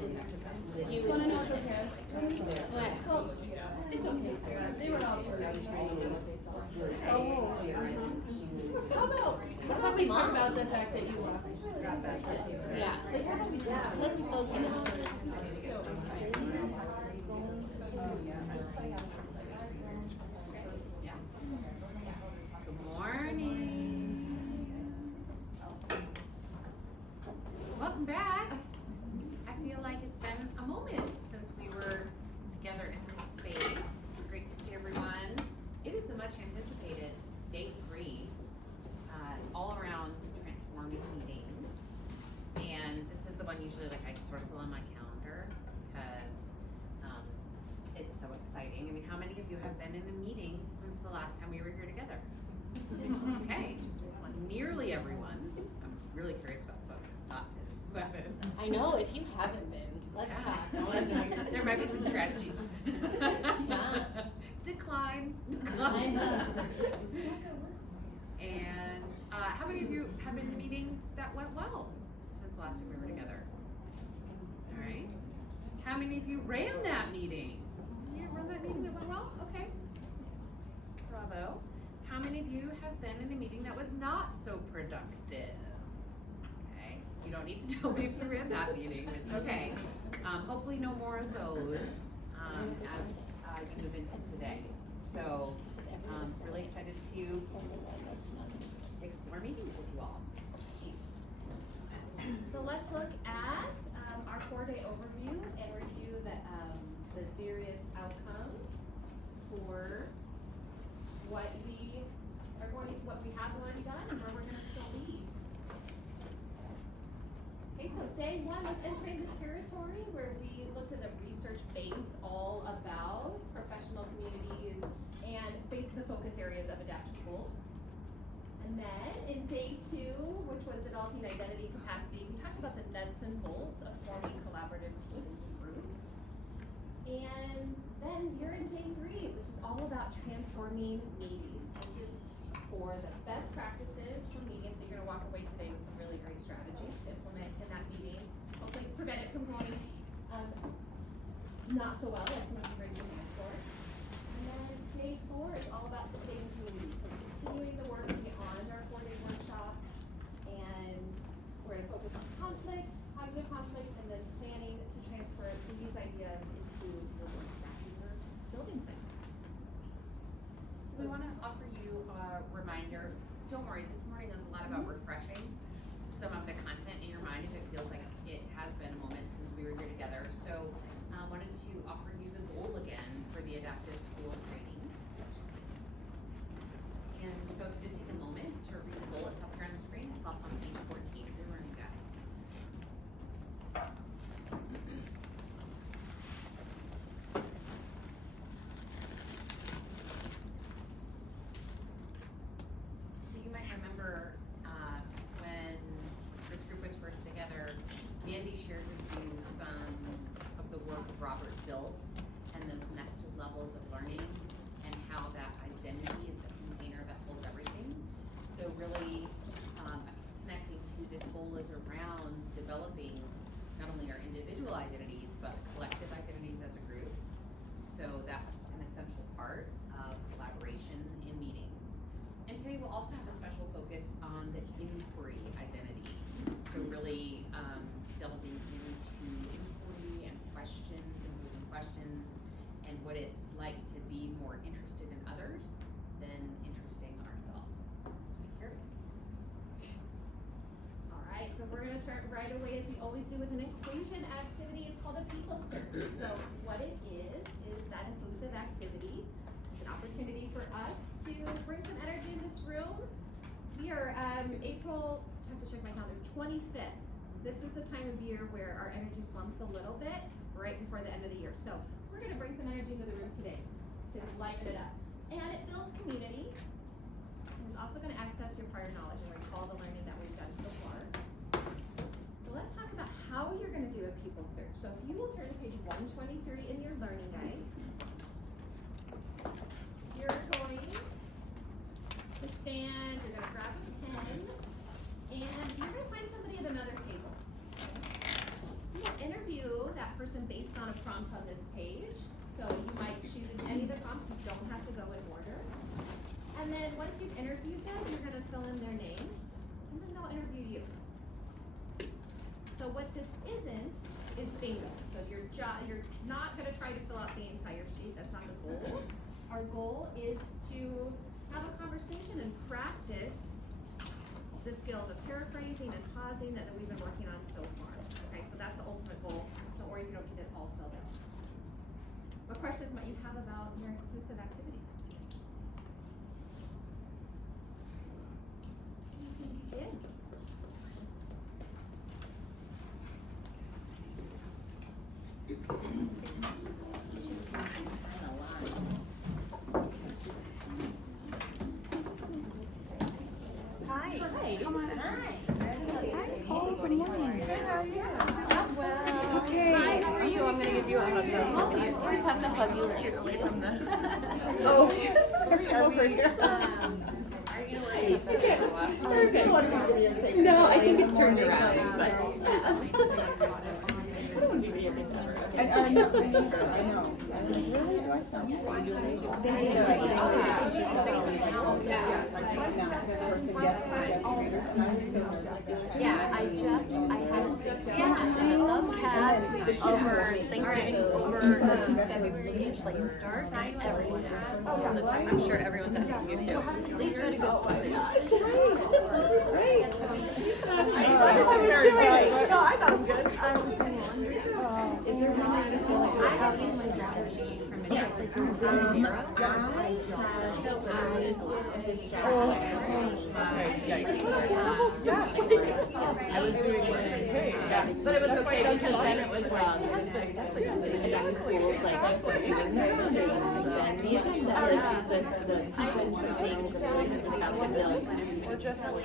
You want to know what those are? What? It's okay, Sarah. They were all sort of. Oh. How about we talk about the fact that you got back to Taylor? Yeah. Like, how about we let's focus. Good morning. Welcome back. I feel like it's been a moment since we were together in this space. Great to see everyone. It is the much anticipated day 3, all around transforming meetings. And this is the one usually like I circle on my calendar because it's so exciting. I mean, how many of you have been in a meeting since the last time we were here together? Okay, nearly everyone. I'm really curious about the folks who haven't. I know, if you haven't been, let's talk. There might be some strategies. Yeah. Decline. And how many of you have been in a meeting that went well since the last time we were together? All right. How many of you ran that meeting? You ran that meeting that went well? Okay. Bravo. How many of you have been in a meeting that was not so productive? Okay. You don't need to tell me if you ran that meeting. It's okay. Hopefully no more of those as you move into today. So really excited to explore meetings with you all. So let's look at our 4-day overview and review the various outcomes for what we have already done and where we're going to still lead. Okay, so day 1 was entering the territory where we looked at the research base all about professional communities and the focus areas of adaptive schools. And then in day 2, which was developing identity capacity, we talked about the nuts and bolts of forming collaborative teams and groups. And then you're in day 3, which is all about transforming meetings. This is for the best practices for meetings. So you're going to walk away today with some really great strategies to implement in that meeting. Hopefully prevent it from going not so well, like some of you raised your hands for. And then day 4 is all about sustaining communities. So continuing the work beyond our 4-day workshop. And we're going to focus on conflict, cognitive conflict, and then planning to transfer these ideas into your work in your building sites. So we want to offer you a reminder. Don't worry, this morning is a lot about refreshing some of the content in your mind if it feels like it has been a moment since we were here together. So I wanted to offer you the goal again for the Adaptive Schools training. And so if you just take a moment to read the goal, it's up here on the screen. It's also on page 14 of your learning guide. So you might remember when this group was first together, Mandy shared with you some of the work of Robert Dilts and those nested levels of learning and how that identity is the container that holds everything. So really connecting to this goal is around developing not only our individual identities, but collective identities as a group. So that's an essential part of collaboration in meetings. And today we'll also have a special focus on the inquiry identity. So really delving into inquiry and questions and posing questions and what it's like to be more interested in others than interesting ourselves. Be curious. All right, so we're going to start right away as we always do with an inclusion activity. It's called a people search. So what it is that inclusive activity. It's an opportunity for us to bring some energy in this room. We are April, I have to check my calendar, 25th. This is the time of year where our energy slumps a little bit right before the end of the year. So we're going to bring some energy into the room today to lighten it up. And it builds community. And it's also going to access your prior knowledge and recall the learning that we've done so far. So let's talk about how you're going to do a people search. So if you will turn to page 123 in your learning guide, you're going to stand, you're going to grab a pen, and you're going to find somebody at another table. Okay? In interview that person based on a prompt on this page. So you might choose any of the prompts, you don't have to go in order. And then once you've interviewed them, you're gonna fill in their name, and then they'll interview you. So what this isn't is bingo. So you're not gonna try to fill out the entire sheet, that's not the goal. Our goal is to have a conversation and practice the skills of paraphrasing and pausing that we've been working on so far. Okay, so that's the ultimate goal. Don't worry if you don't get it all filled out. What questions might you have about your inclusive activity? You can begin. Hi. Hi. Come on. Hi. Oh, good morning. How are you? Well, Okay. Hi, how are you? I'm gonna give you a hug now. It's always tough to hug you when you're away from the. Oh, come over here. Very good. No, I think it's turned around, but. I know. Really? Do I sound Yeah, I had a sick had over Thanksgiving over February like start. Not everyone has all the time. I'm sure everyone's asking you too. At least you had a good one. Great. No, I thought it was good. I was doing laundry. Is there one that you feel like I have used my strategy from it? Yes. I was doing it. But it was okay because then it was it actually was like doing the Sundays and then the agenda, the sequence of things of thinking about the dills,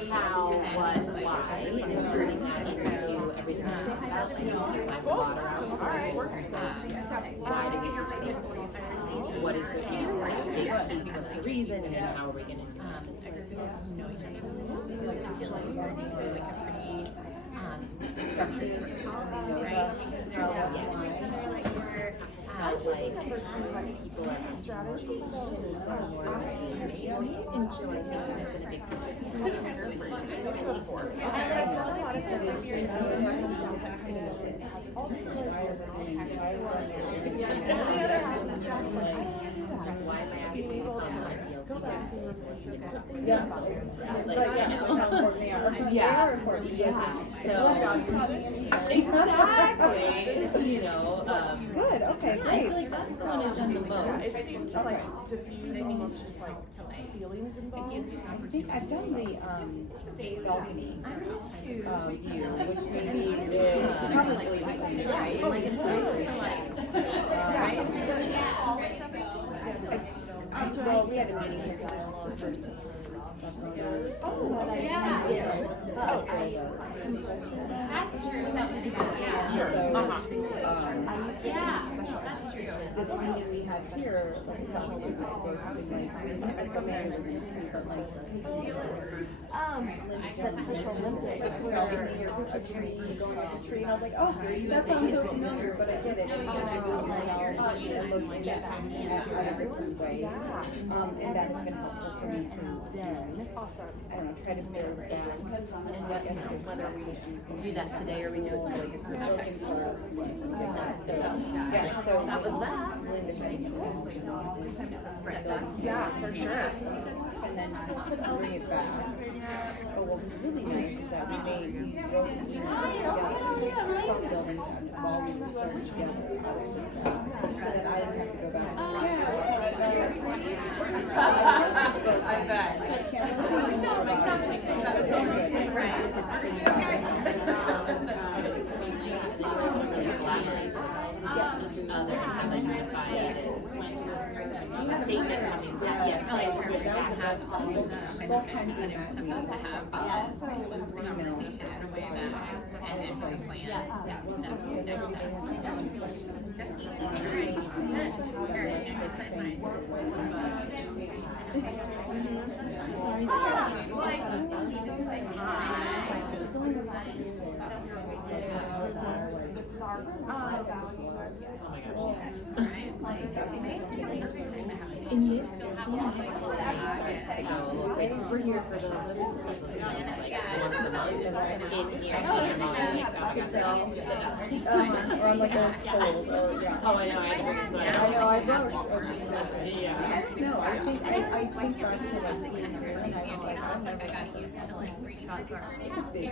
how, what, why, and turning that into everything that's about like water outside. Why do we do things? What is the piece? What's the reason? And then how are we going to do it? So know each other really well. It feels like we're going to do like a pretty structured curriculum, right? Because they're all knowing each other like we're people as strategies. More and so I think that's been a big exactly. You know, good. Okay, I great. feel like that's the one I've done the most. It seems to like diffuse almost just like feelings involved. I think I've done the balcony view, which maybe is probably right. Like it's nice to like, Well, we had a meeting here dialogue versus. That's true. sure. Yeah, that's true. This meeting we had here, like a couple 2 weeks ago, something like, I come in and but like, but Special Olympics, where you're a tree, going up a tree, and I was like, oh, that sounds so familiar, but I get it. Because I do myself, and looking at everyone's way. And that has been helpful for me to then, I don't know, try to mirror that. And what, whether we do that today or we do it through like a group text or so that was that. Yeah, for sure. And then bring it back. Oh, what was really nice is that we wrote an email together, talk building while we were starting together. So that I didn't have to go back. I bet. Each other and have a unified statement coming back. Yeah, I feel like that has both times that it was supposed to have conversation in a way that and then plan steps next In this we're here for the living specialist like once a month in here and I'm always like, oh, I got the dust. Or I'm like, oh, it's cold, oh, yeah. Oh, I know, I know, so I know, I wrote. yeah. No, I think back to like being here, and I was like, I got used to like reading books or big.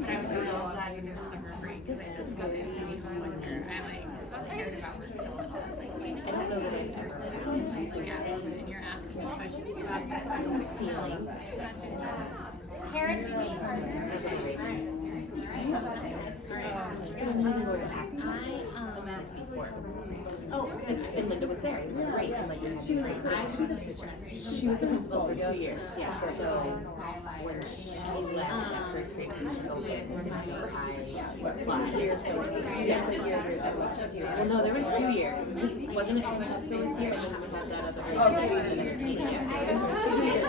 but I was so glad when it was summer break because I just got into me for winter. I like cared about work so much. I was like, do you know I don't know that I've you're sitting and she's like asking and you're asking me questions about feeling. parents. Oh, good. And Linda was there. It was great. And like, she was the principal for 2 years. Yeah. So when she left that first grade position open, I applied. Yeah. Well, no, there was 2 years. Wasn't it Francesca was here? And then we had that other. Oh, another lady. Yeah. So it was 2 years.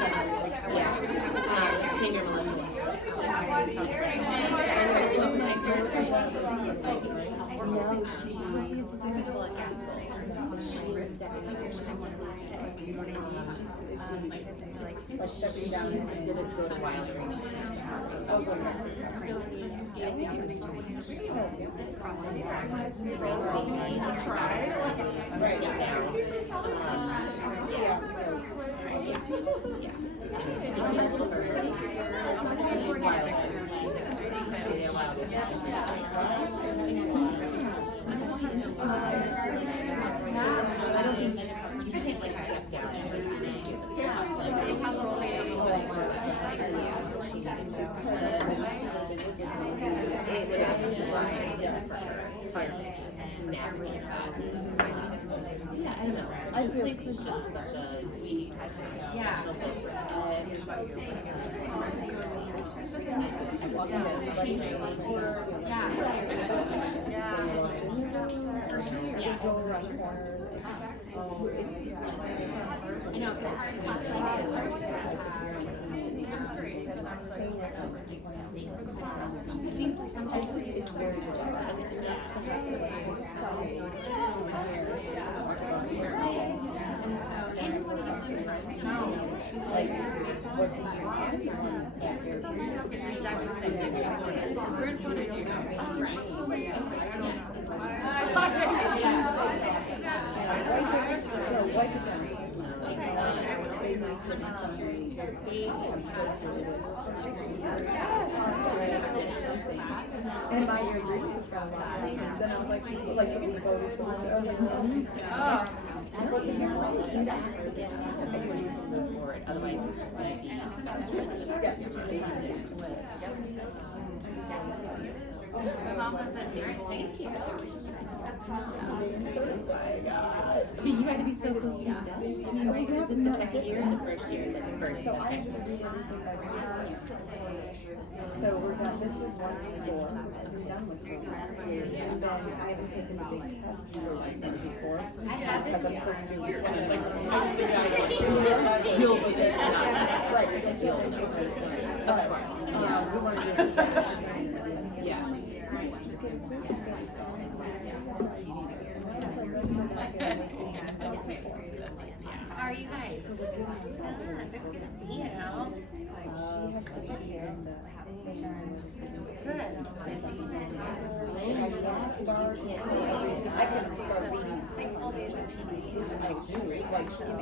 Yeah. Senior Melissa. No, she was the assistant principal at Gaskell. She was stepping here. She didn't want to leave today. Stepping down and didn't go to Wild Range. Oh, so yeah, I think it was 2 years. It's probably tried. Right now. Yeah. I don't think you can't like step down and yeah, I don't know. This place was just such a sweet, special place for it's very we're in front of you. And by your degrees from and I was like, people like me go to school. I was like, otherwise it's just like My mom was like, thank you. I mean, you had to be so close to being done. I mean, right? Was this the second year or the first year? The first. So I have to read everything by year. So we're done. This was once before. We're done with it. And then I haven't taken a big test before. I have this Because I'm supposed to do it. You'll do it. Right. Of course. We want to do it. Yeah. How are you guys? Good to see you. She has to be here in the Good. I can start reading 6 full days of But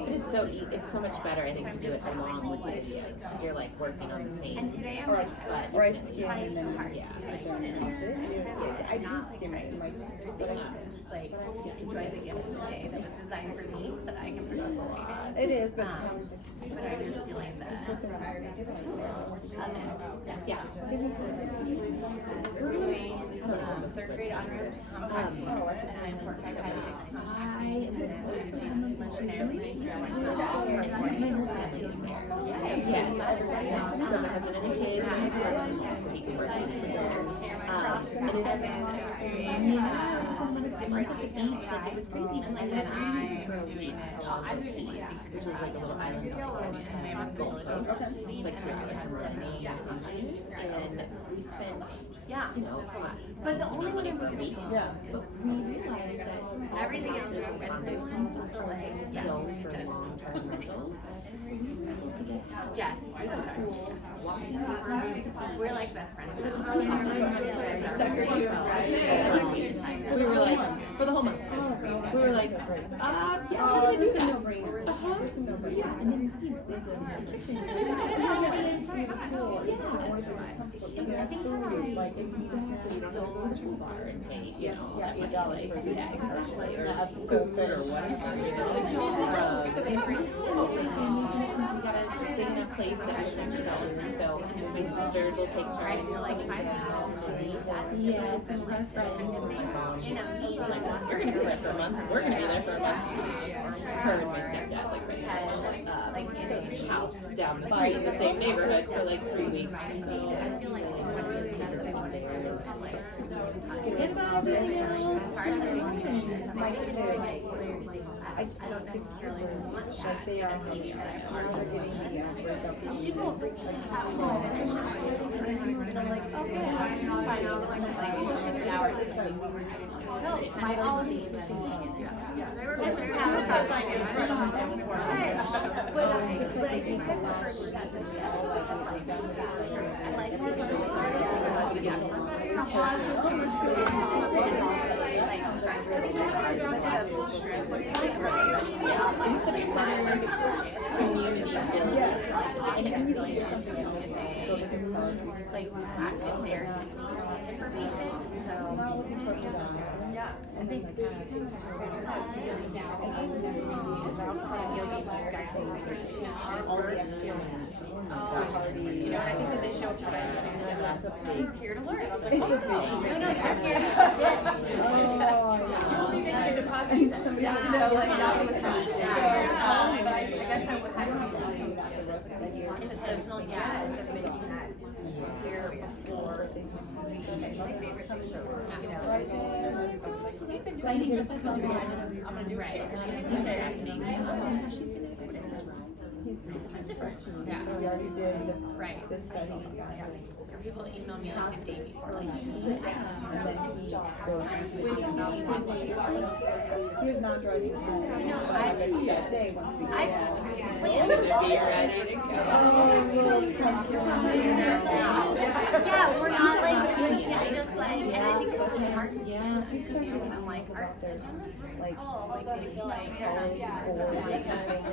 it's it's so much better, I think, to do it along with the videos because you're like working on the same. And today I'm like, or I skim and then Yeah. I do skim it in my but I just like enjoy the gift of the day that was designed for me that I can participate in. It is, but But I just feeling that. Yeah. We're doing 3rd grade on road to compact and then 4, 5, 5, 6 compact. I am going And Yeah. So my husband and the kids and his husband. cake for and it's different to each, like it was crazy. And then I'm doing it which is like a little island off the Gulf Coast. It's like 2 hours from Romania and we spent, you know, but the only one ever week. Yeah. But we realized that Everything else is expensive. zone for long-term rentals. So we were able to get Jess, we're like best friends. We were like, for the whole month, we were like, yeah, we're gonna do that. Yeah, and then you know, there's a kitchen. Yeah, and I think that like exactly, don't go to a bar and pay, you know, that much, like, yeah, exactly, or food or whatever, you know. We got a big enough place that we should chill, so, and then my sisters will take turns, like 5 to 12. Yes, and my friends, and my mom, she's like, you're gonna be there for a month, we're gonna be there for a month. Her and my stepdad, like, rented a house down the street in the same neighborhood for like 3 weeks. So I feel like forget about everything else. I don't necessarily want that. They are getting people bring I'm like, okay, fine. I was like hours. No, by all means. That's just how it goes. But I do have I like to It's such a better community building. And it really is something Like active there to see information. So yeah, I think all the extra You know, and I think that they show friends and that's a big here to learn. I was like, it's a big. no, you're here. You make a deposit. Somebody, like not in the cash. But I guess I would have institutional, yeah. Here before it's my favorite thing. It's exciting because that's all I'm gonna do. Right. It's different. Yeah. We already did the study. People email me like a day before, like, And then he goes he was not driving home. That day once we planned. Yeah, we're not like doing it, just like, and I think it's really hard to do. I'm like, our system is like, maybe like,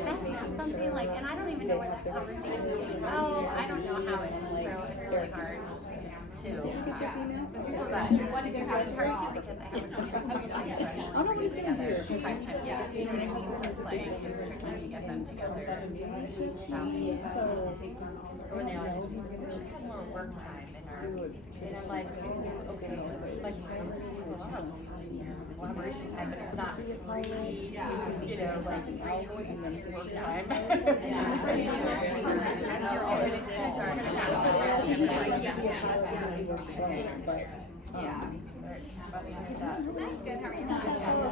that's not something like, and I don't even know where that conversation is going to go. I don't know how it is, so it's really hard to. But it's hard too because I haven't done it together 5 times. Yeah, you know what I mean? So it's like, it's tricky to get them together. So now, we have more work time in our, and I'm like, okay, so it's like, collaboration time, but it's not, you know, like, work time. You're always starting to have good, how are you?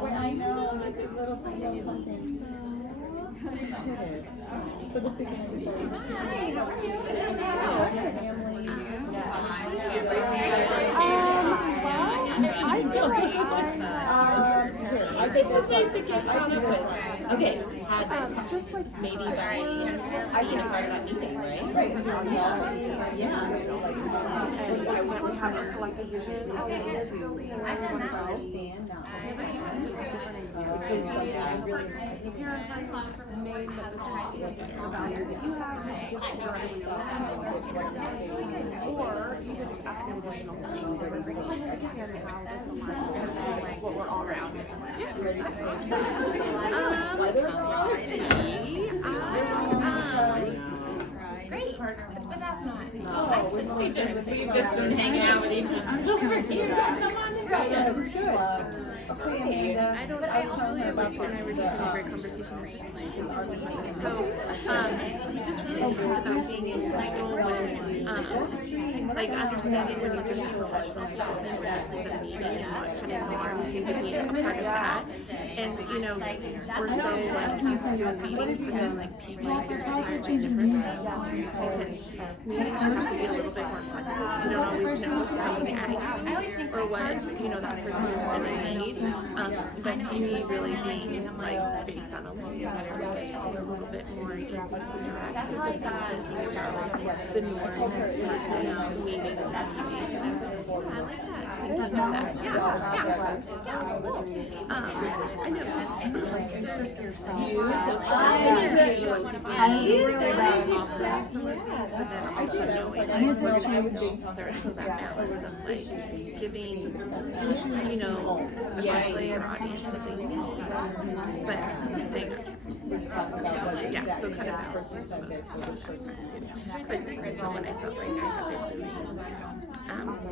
I know, it's a little something. So this weekend I decided. Hi, how are you? It's just nice to keep up with. Okay, just like maybe by I can part of that meeting, right? Right. Yeah. And I went with her collective vision to understand now. Which is something I really made the value that you have just direct stuff or even asking additional questions or bringing expanding out like what we're all around. Great, but that's not. We've just been hanging out with each other. Come on and join us. Good. Okay, Amanda. I don't know. I was telling her about You and I were just having a great conversation recently. So, we just really talked about being intentional with, like, understanding when you're doing professional development versus a meeting and what kind of norms you would be a part of that. And, you know, we're so like used to doing meetings, but then like PDs are different things because meetings have to be a little bit more flexible. You don't always know what's coming at you or what, you know, that person is going to need. But PD really being like based on a little bit more easy to interact. So just kind of thinking about the norms versus meetings and PDs. And I was like, oh, I like that. Thinking of that. Yeah. I know. It's just yourself. You to but then also knowing like we're gonna there's so that balance of like giving you know essentially an audience what they need but saying yeah so kind of balancing some of this but this is the one I felt like I have been doing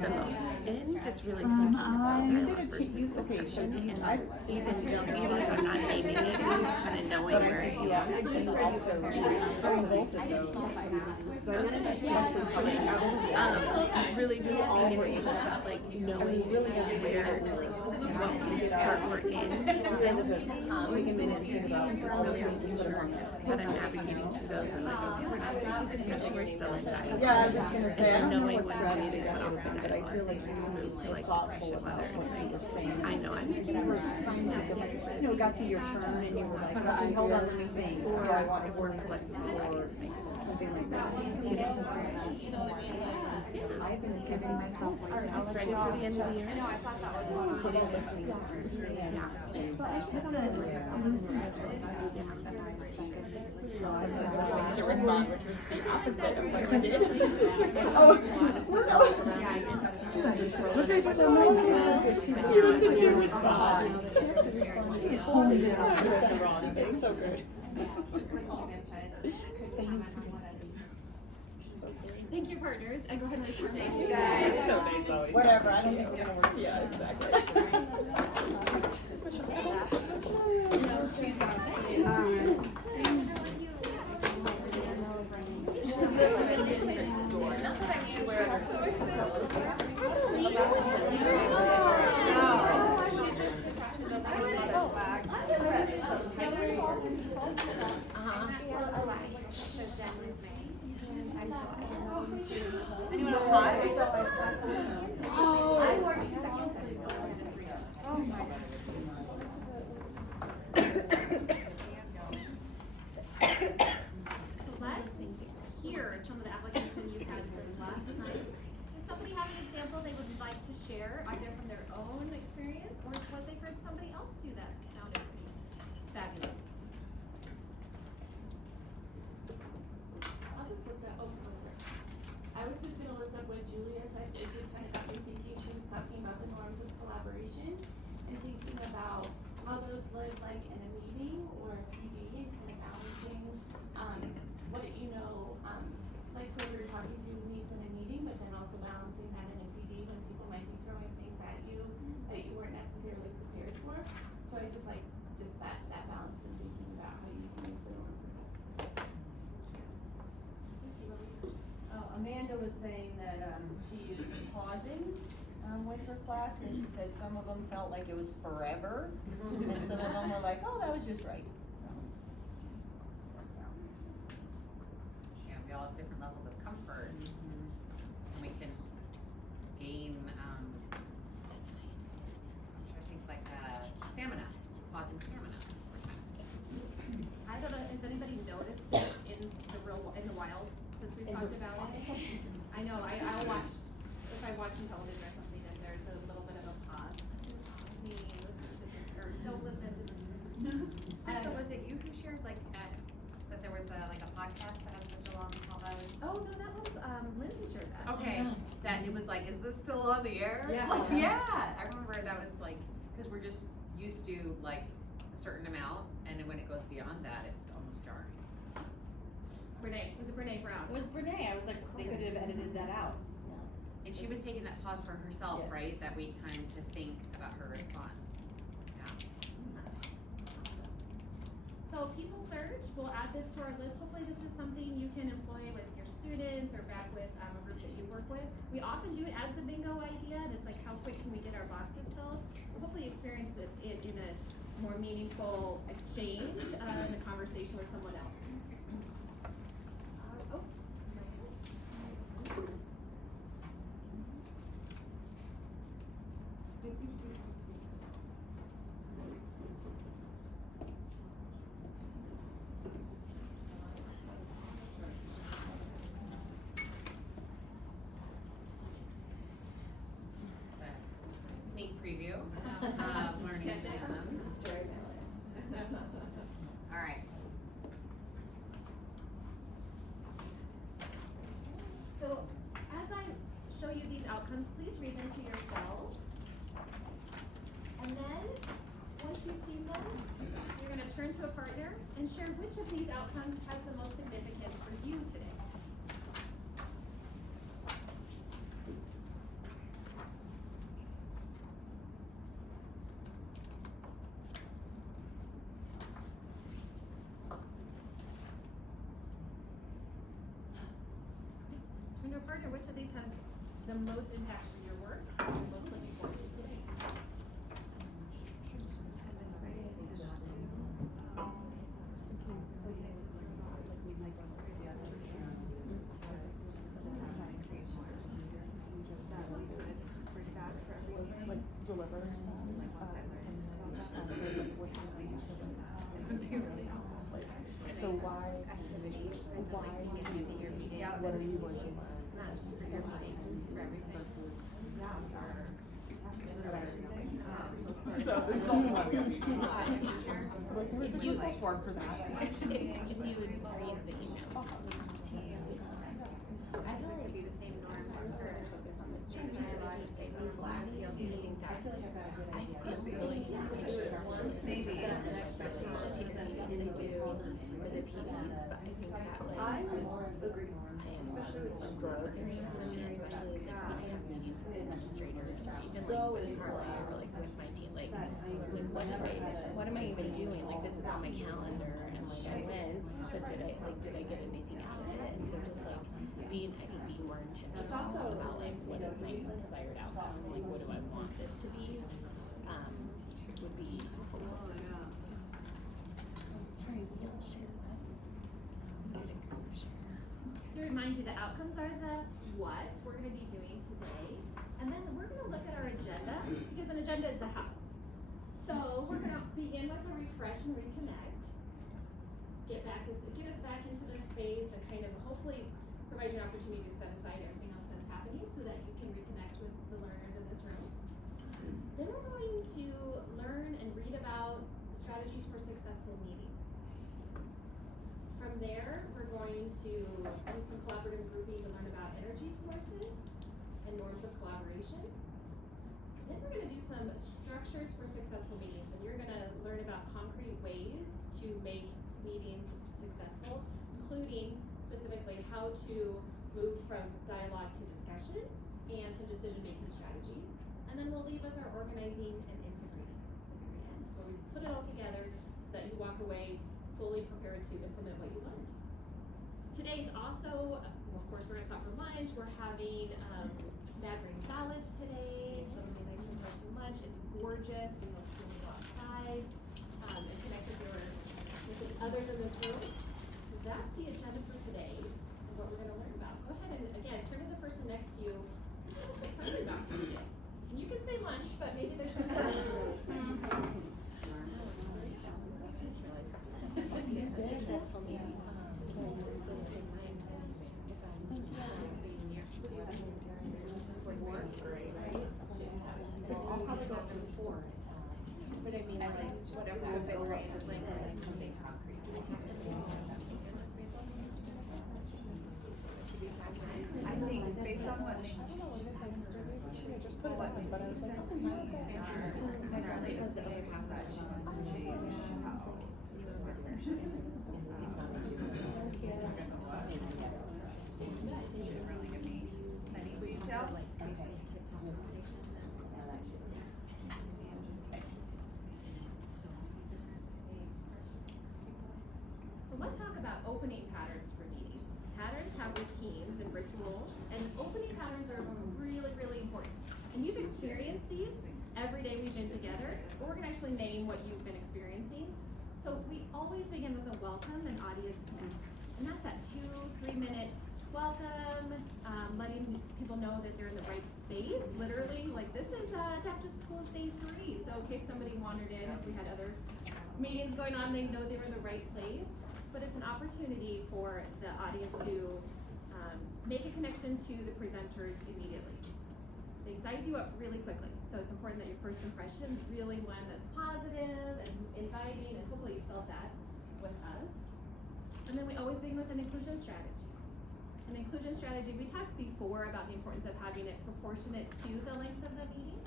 the most in just really thinking about dialogue versus discussion and even if I'm not naming it just kind of knowing where you are really just being able to just like knowing where what part we're in take a minute to think about just really making sure that I'm navigating through those and like okay we're not in discussion we're still in dialogue and then knowing when we need to cut off the dialogue to move to like discussion whether it's like I know I'm you know, got to your turn and you were like, I held on to anything, or I want to work collectively, or something like that. I've been giving myself way down. ready for the end of the year. I know, I thought that was one. To respond, which was the opposite of what I did. Listen to the moment. She listened to respond. She totally did the wrong thing. So good. Thank you, partners, and go ahead and return. Thank you guys. So nice always. Whatever, I don't think we're gonna work. Yeah, exactly. Anyone else hot? I wore 2 seconds. Oh my God. So let's hear some of the application you've had since last time. Does somebody have an example they would like to share, either from their own experience or what they've heard somebody else do that sounded pretty fabulous? I'll just look that over. I was just gonna look up what Julia said. It just kind of got me thinking. She was talking about the norms of collaboration and thinking about how those live like in a meeting or a PD and kind of balancing what you know, like who you're talking to needs in a meeting, but then also balancing that in a PD when people might be throwing things at you that you weren't necessarily prepared for. So I just like that balance and thinking about how you can use the norms of that. Amanda was saying that she used pausing with her class, and she said some of them felt like it was forever, and some of them were like, oh, that was just right. Yeah, we all have different levels of comfort, and we can gain, I'm trying to think like, stamina, pausing stamina over time. I don't know, has anybody noticed in the wild since we've talked about it? I know, I'll watch, if I'm watching television or something, and there's a little bit of a pause. Don't listen to So was it you who shared like that there was like a podcast that has such a long call that was? Oh, no, that was, Lindsay shared that. Okay, that it was like, is this still on the air? Yeah. Like, yeah, I remember that was like, cause we're just used to like a certain amount, and then when it goes beyond that, it's almost jarring. Brene, was it Brene Brown? It was Brene, I was like, they could have edited that out. And she was taking that pause for herself, right? That wait time to think about her response. Yeah. So people search, we'll add this to our list. Hopefully this is something you can employ with your students or back with a group that you work with. We often do it as the bingo idea, and it's like, how quick can we get our boxes filled? Hopefully experience it in a more meaningful exchange, in a conversation with someone else. Sneak preview of learning systems. All right. So as I show you these outcomes, please read them to yourselves. And then, once you've seen them, you're going to turn to a partner and share which of these outcomes has the most significance for you today. Turn to a partner, which of these has the most impact for your work, most looking forward to today? Like deliver some, so why, what are you going to learn? So this is all one. Like, where's the Google form for that? If you would read the email. I feel like it'd be the same norm for focus on the student dialogue, say those black fields meetings. I feel like I've got a good idea. I feel really Maybe that I didn't do for the PDs, but I think that like I am especially with growth for me, especially as I have meetings with administrators or even like with Carly or like with my team, like what am I even doing? Like this is on my calendar and like I went, but did I get anything out of it? And so just like being more intentional about like what is my desired outcome, like what do I want this to be, would be helpful. Sorry, we all share that. To remind you, the outcomes are the what we're going to be doing today, and then we're going to look at our agenda, because an agenda is the how. So we're going to begin with a refresh and reconnect, get us back into the space and kind of hopefully provide you an opportunity to set aside everything else that's happening so that you can reconnect with the learners in this room. Then we're going to learn and read about strategies for successful meetings. From there, we're going to do some collaborative grouping to learn about energy sources and norms of collaboration. Then we're going to do some structures for successful meetings, and you're going to learn about concrete ways to make meetings successful, including specifically how to move from dialogue to discussion and some decision-making strategies. And then we'll leave with our organizing and integrating at the very end, where we put it all together so that you walk away fully prepared to implement what you learned. Today's also, of course, we're going to stop for lunch. We're having mad green salads today, so it'll be a nice refreshing lunch. It's gorgeous, and you'll be able to go outside and connect with the others in this room. So that's the agenda for today and what we're going to learn about. Go ahead and, again, turn to the person next to you. What are you excited about for today? And you can say lunch, but maybe there's something else you're really excited about. Successful meetings. I'll probably go for 4. But I mean, like, whatever would fit right, like, something concrete. I think based on what Nick Just put it on, but I was like, in our latest day, how that change how really give me any details. So let's talk about opening patterns for meetings. Patterns have routines and rituals, and opening patterns are really, really important. And you've experienced these every day we've been together, but we're gonna actually name what you've been experiencing. So we always begin with a welcome and audience connect. And that's that 2-3 minute welcome, letting people know that they're in the right space, literally, like this is Adaptive Schools Day 3. So in case somebody wandered in, if we had other meetings going on, they know they were in the right place. But it's an opportunity for the audience to make a connection to the presenters immediately. They size you up really quickly, so it's important that your first impression is really one that's positive and inviting, and hopefully you felt that with us. And then we always begin with an inclusion strategy. An inclusion strategy, we talked before about the importance of having it proportionate to the length of the meeting.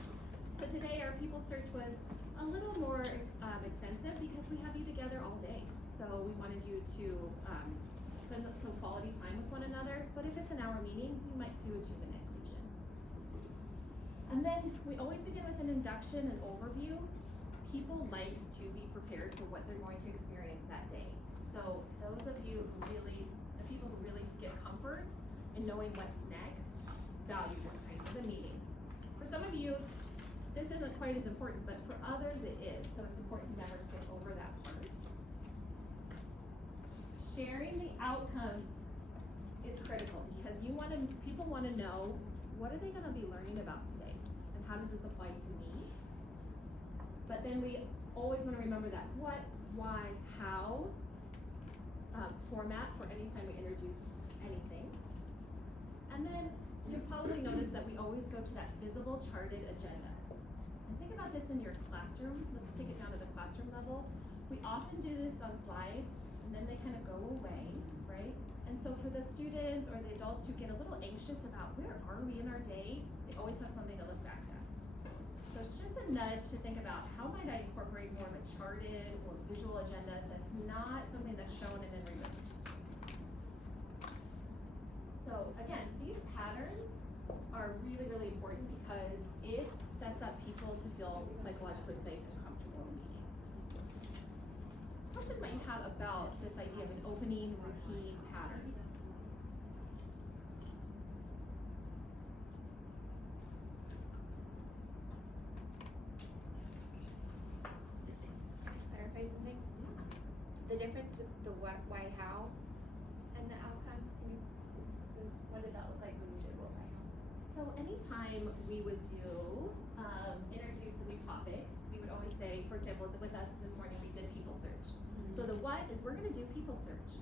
So today our people search was a little more extensive because we have you together all day. So we wanted you to spend some quality time with one another, but if it's an hour meeting, you might do a 2-minute inclusion. And then we always begin with an induction and overview. People like to be prepared for what they're going to experience that day. So those of you who really, the people who really get comfort in knowing what's next, value this type of a meeting. For some of you, this isn't quite as important, but for others it is, so it's important to never skip over that part. Sharing the outcomes is critical because people want to know, what are they going to be learning about today, and how does this apply to me? But then we always want to remember that what, why, how format for any time we introduce anything. And then you'll probably notice that we always go to that visible charted agenda. And think about this in your classroom. Let's take it down to the classroom level. We often do this on slides, and then they kind of go away, right? And so for the students or the adults who get a little anxious about where are we in our day, they always have something to look back at. So it's just a nudge to think about how might I incorporate more of a charted or visual agenda that's not something that's shown and then removed. So again, these patterns are really, really important because it sets up people to feel psychologically safe and comfortable in meeting. Questions might you have about this idea of an opening routine pattern? Clarify something? The difference with the what, why, how, and the outcomes, what did that look like when we did what, why, how? So anytime we would do, introduce a new topic, we would always say, for example, with us this morning, we did people search. So the what is we're gonna do people search.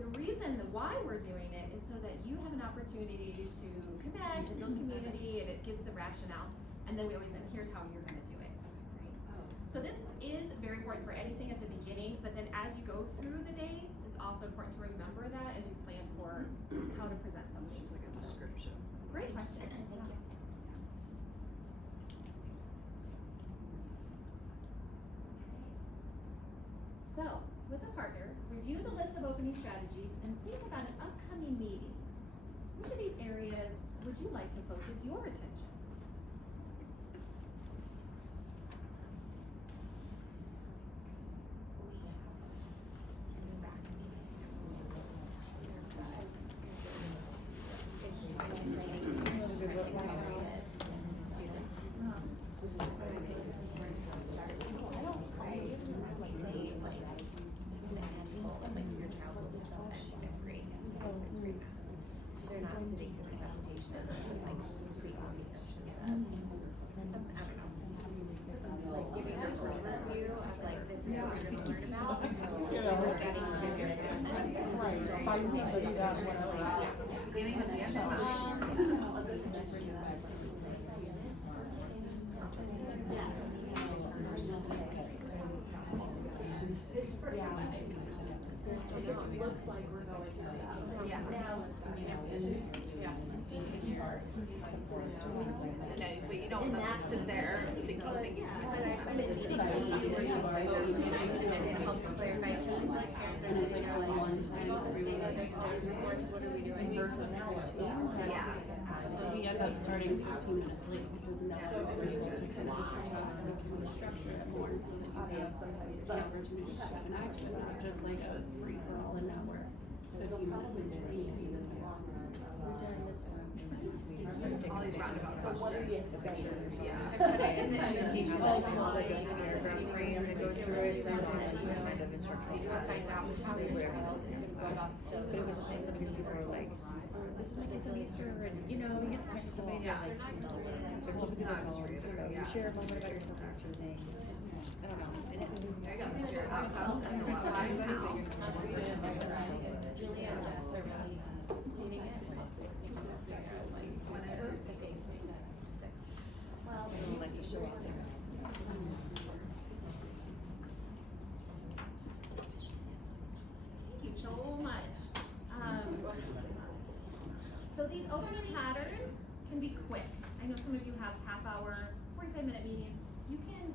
The reason, the why we're doing it is so that you have an opportunity to connect and build community, and it gives the rationale. And then we always say, here's how you're gonna do it, right? So this is very important for anything at the beginning, but then as you go through the day, it's also important to remember that as you plan for how to present something. Like a description. Great question. Thank you. So, with a partner, review the list of opening strategies and think about an upcoming meeting. Which of these areas would you like to focus your attention? Looks like we're going to that. Yeah. Now let's go. Yeah. No, but you don't have to sit there thinking. But I've been meeting with you where you spoke to, and it helps clarify, because I feel like parents are sitting there like, there's all this data, there's all these reports, what are we doing? Versus Yeah. We ended up starting 15 minutes late because now everybody's going to kind of structure it more so that audience sometimes the opportunity to have an act with it, just like a free for all, and now we're 15 minutes into it. We're doing this one. All these roundabout So what are the questions. exceptions? Yeah. I put it in the invitation. Oh, like paragraph three, I'm gonna go through it, and then kind of instruction. Find out how they were all is gonna go about still. But it was nice that people were like, this is my kid's on Easter, and you know, we get to practice something, like, so flip it to their phone, you share a moment about yourself after saying, I don't know. And There you go. Your outcomes and the why. Julia and Jess are really leaning in. When is this? Well, everyone likes to show off their. Thank you so much. So these opening patterns can be quick. I know some of you have half-hour, 45-minute meetings. You can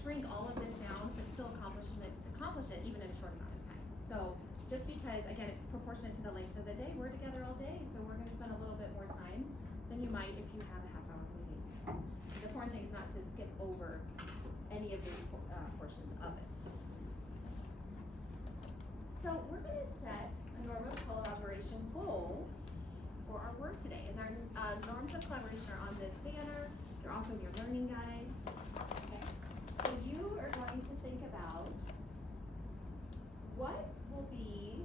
shrink all of this down, but still accomplish it even in a short amount of time. So just because, again, it's proportionate to the length of the day, we're together all day, so we're going to spend a little bit more time than you might if you had a half-hour meeting. The important thing is not to skip over any of these portions of it. So we're going to set a norm of collaboration goal for our work today. And our norms of collaboration are on this banner. They're also in your learning guide. Okay. So you are going to think about what will be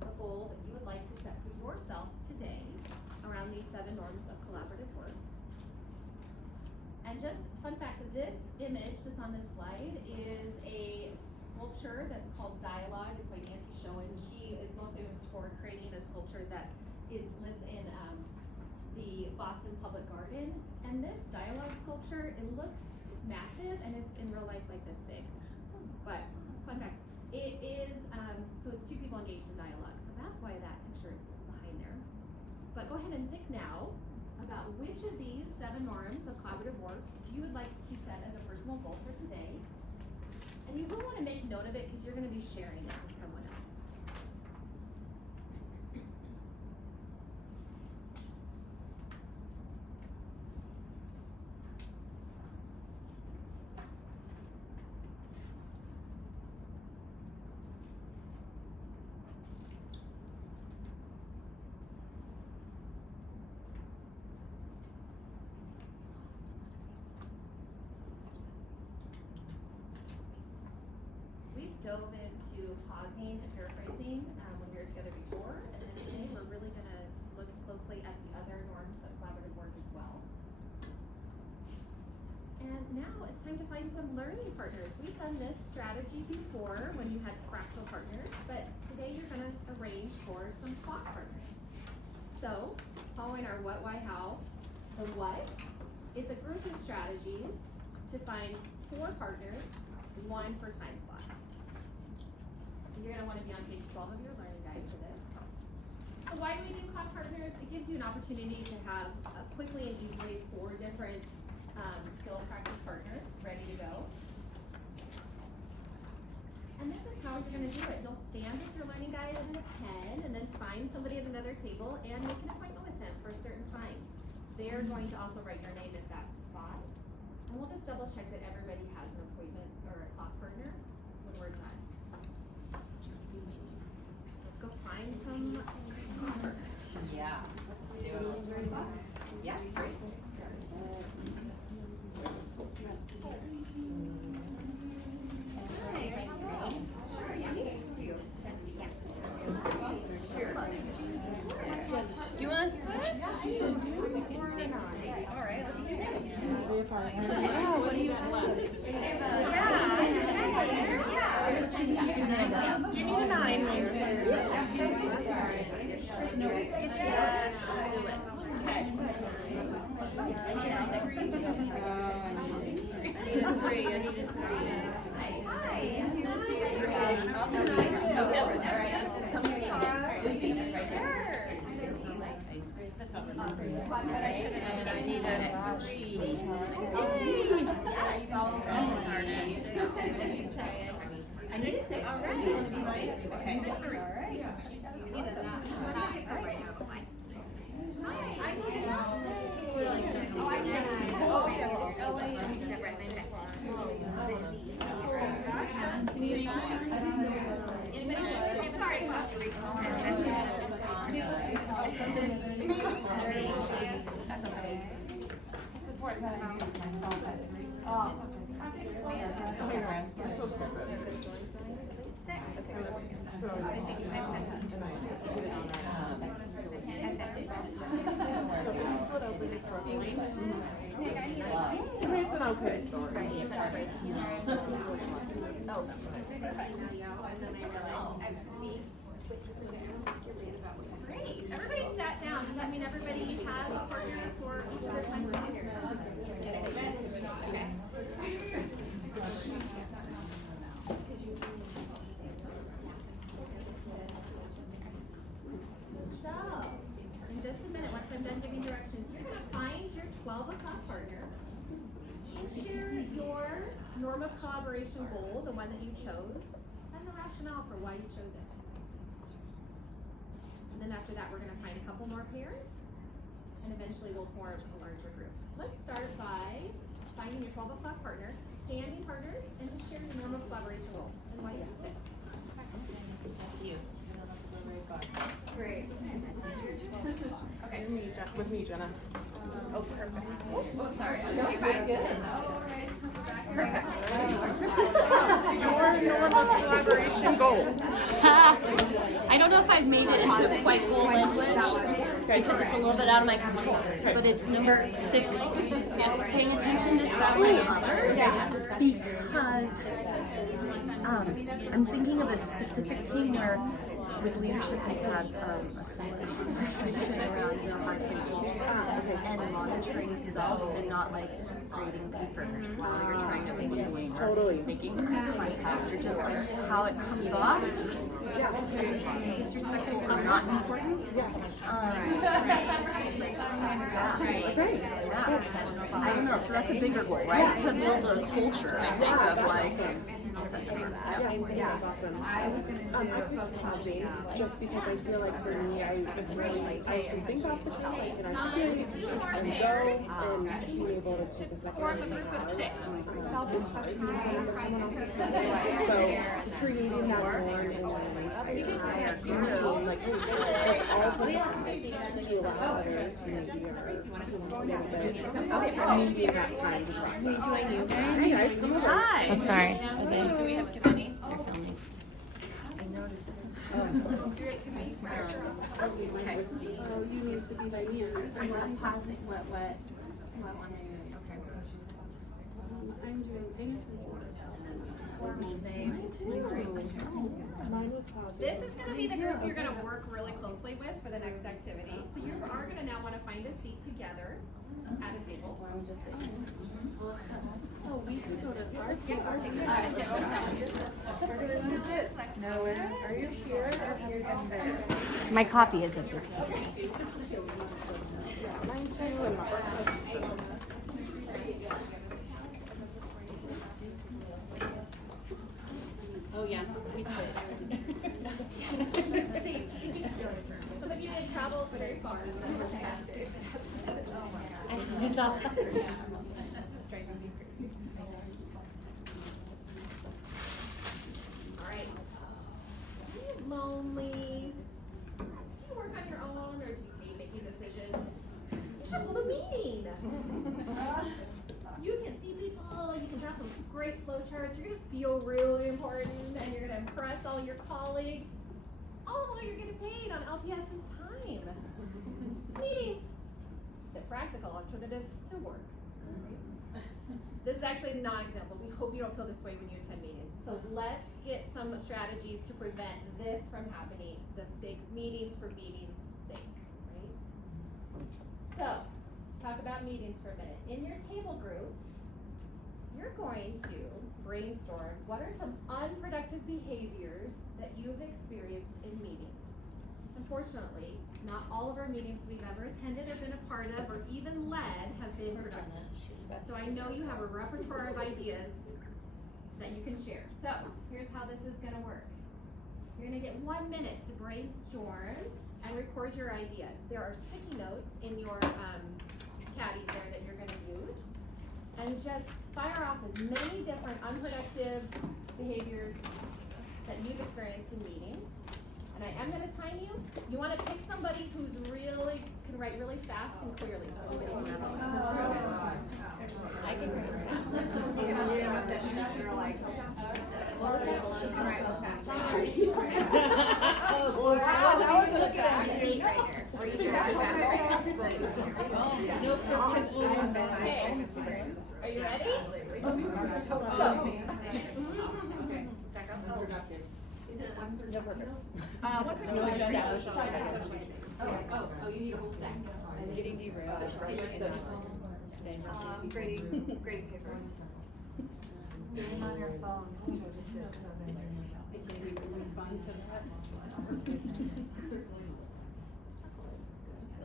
the goal that you would like to set for yourself today around these 7 norms of collaborative work. And just fun fact, this image that's on this slide is a sculpture that's called Dialogue. It's by Nancy Schoen. She is most famous for creating a sculpture that lives in the Boston Public Garden. And this Dialogue sculpture, it looks massive and it's in real life like this big. But fun fact, it is, so it's 2 people engaged in dialogue. So that's why that picture is behind there. But go ahead and think now about which of these 7 norms of collaborative work you would like to set as a personal goal for today. And you will want to make note of it because you're going to be sharing it with someone else. Dove into pausing and paraphrasing when we were together before, and then today we're really going to look closely at the other norms of collaborative work as well. And now it's time to find some learning partners. We've done this strategy before when you had fractal partners, but today you're going to arrange for some clock partners. So, following our what, why, how, the what, it's a group of strategies to find 4 partners, 1 per time slot. You're going to want to be on page 12 of your learning guide for this. So why do we do clock partners? It gives you an opportunity to have quickly and easily 4 different skill practice partners ready to go. And this is how you're going to do it. You'll stand with your learning guide and a pen and then find somebody at another table and make an appointment with them for a certain time. They're going to also write your name at that spot. And we'll just double check that everybody has an appointment or a clock partner when we're done. Let's go find some partners. Yeah. Let's do it. Yeah, great. Do you want to switch? All right, let's do it. Yeah, what do you want? Do you need a 9, Lance? I needed 6 already. Okay. All right. It's an okay story. Great, everybody sat down, does that mean everybody has a partner for each of their times together? Okay. So, in just a minute, once I'm done giving directions, you're gonna find your 12 o'clock partner. Share your norm of collaboration goal, the one that you chose, and the rationale for why you chose it. And then after that, we're gonna find a couple more pairs, and eventually we'll form a larger group. Let's start by finding your 12 o'clock partner, standing partners, and just share your norm of collaboration goal, and why you picked it. That's you. Great. Okay. With me, Jenna. Oh, perfect. Oh, sorry. Perfect. Your normal collaboration goal. I don't know if I've made it into quite goal language because it's a little bit out of my control. But it's number 6 is paying attention to serving others because I'm thinking of a specific team where with leadership we've had a small conversation around how to engage and monitoring self and not like grading papers while you're trying to make a wing or making eye contact or just like how it comes off is disrespectful or not important. I don't know, so that's a bigger goal, right? To build a culture, I think, of like Yeah, awesome. I picked pausing just because I feel like for me, I can think off the top, I can articulate and go and be able to take a second and so creating that norm and like, let's all take to allow others who maybe are needing that time to process. Hey guys, come over. Hi. I'm sorry. Do we have too many? They're filming. I noticed it. So you need to be by me and not pausing what one are you doing? Okay. I'm doing paying This is going to be the group you're going to work really closely with for the next activity. So you are going to now want to find a seat together at a table. Oh, we can go to our table. No, are you here or here and there? My coffee is at this point. Mine too, and Oh yeah, we switched. Some of you didn't travel very far. It's all. Alright. Are you lonely? Do you work on your own or do you hate making decisions? You should hold a meeting. You can see people, you can draw some great flowcharts, you're gonna feel really important and you're gonna impress all your colleagues. All while you're getting paid on LPS's time. Meetings. The practical alternative to work. This is actually a non-example. We hope you don't feel this way when you attend meetings. So let's get some strategies to prevent this from happening. The meetings for meetings' sake, right? So let's talk about meetings for a minute. In your table groups, you're going to brainstorm what are some unproductive behaviors that you've experienced in meetings. Unfortunately, not all of our meetings we've ever attended or been a part of or even led have been productive. So I know you have a repertoire of ideas that you can share. So here's how this is going to work. You're going to get 1 minute to brainstorm and record your ideas. There are sticky notes in your caddies there that you're gonna use. And just fire off as many different unproductive behaviors that you've experienced in meetings. And I am gonna time you. You wanna pick somebody who's really, can write really fast and clearly. So everybody can have I can write fast. What was that? Right, real fast. Sorry. Okay, are you ready? So, No purpose. one person. No agenda. You need a whole stack. I'm getting derailed. Grading papers. Getting on your phone.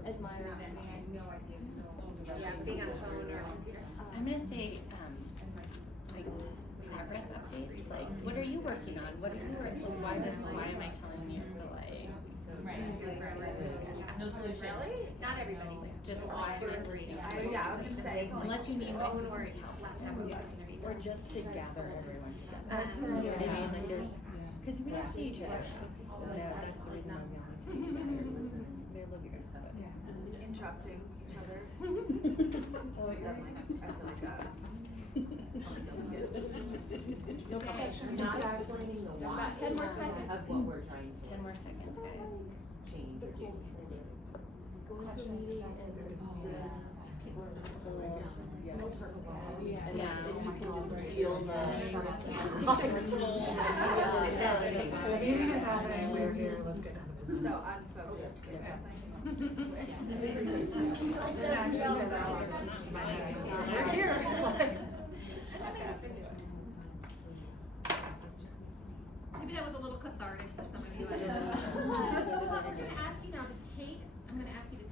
Admire. Yeah, being on a phone or a computer. I'm gonna say, like, progress updates, like, what are you working on? What are you working on? Why am I telling you so like? No solution. Really? Not everybody. Just like to agree. Yeah, I was gonna say. Unless you need phone voice or laptop laptop. or just to gather everyone together. Maybe like there's, cause we don't see each other. That's the reason why we only talk together. I love you guys, but. Interrupting each other. Oh, Okay, not explaining the why. About 10 more seconds. Of what we're trying to 10 more seconds, guys. change. And now you can just feel the meeting is happening, we're here, let's get into business. So unfocused. We're here. Maybe that was a little cathartic for some of you. I don't know. I'm gonna ask you now to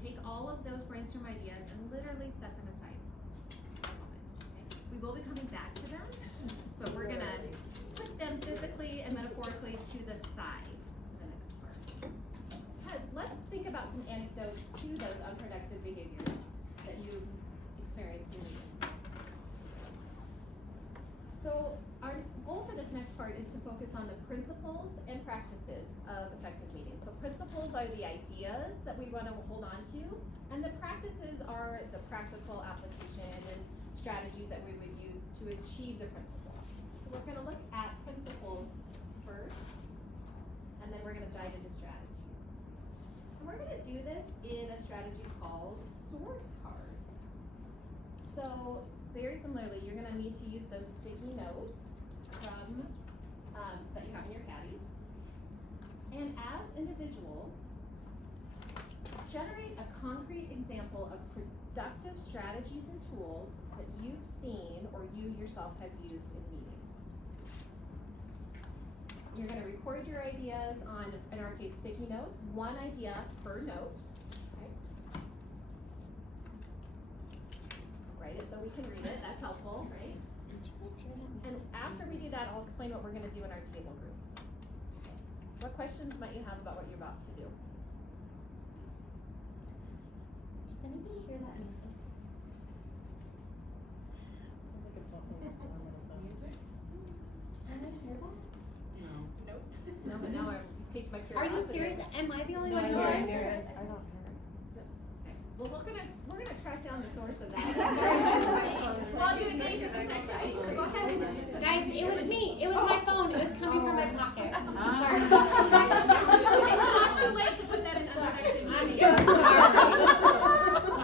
take all of those brainstorm ideas and literally set them aside for a moment. Okay? We will be coming back to them, but we're gonna put them physically and metaphorically to the side for the next part. Because let's think about some anecdotes to those unproductive behaviors that you've experienced in meetings. So our goal for this next part is to focus on the principles and practices of effective meetings. So principles are the ideas that we want to hold on to, and the practices are the practical application and strategies that we would use to achieve the principles. So we're going to look at principles first, and then we're going to dive into strategies. And we're going to do this in a strategy called sort cards. So very similarly, you're going to need to use those sticky notes from that you have in your caddies. And as individuals, generate a concrete example of productive strategies and tools that you've seen or you yourself have used in meetings. You're going to record your ideas on, in our case, sticky notes, one idea per note. Write it so we can read it, that's helpful, right? And after we do that, I'll explain what we're gonna do in our table groups. Okay. What questions might you have about what you're about to do? Does anybody hear that music? Sounds like a phone. Music? Does anyone hear that? Nope. No, but now I've piqued my Are curiosity. you serious? Am I the only one who I hears hear it? it. I don't hear it. Okay. Well, we're gonna track down the source of that. Well, you engage in this activity, so go ahead. Guys, it was me. It was my phone. It was coming from my pocket. Sorry. It's not too late to put that in other activities. I'm so sorry.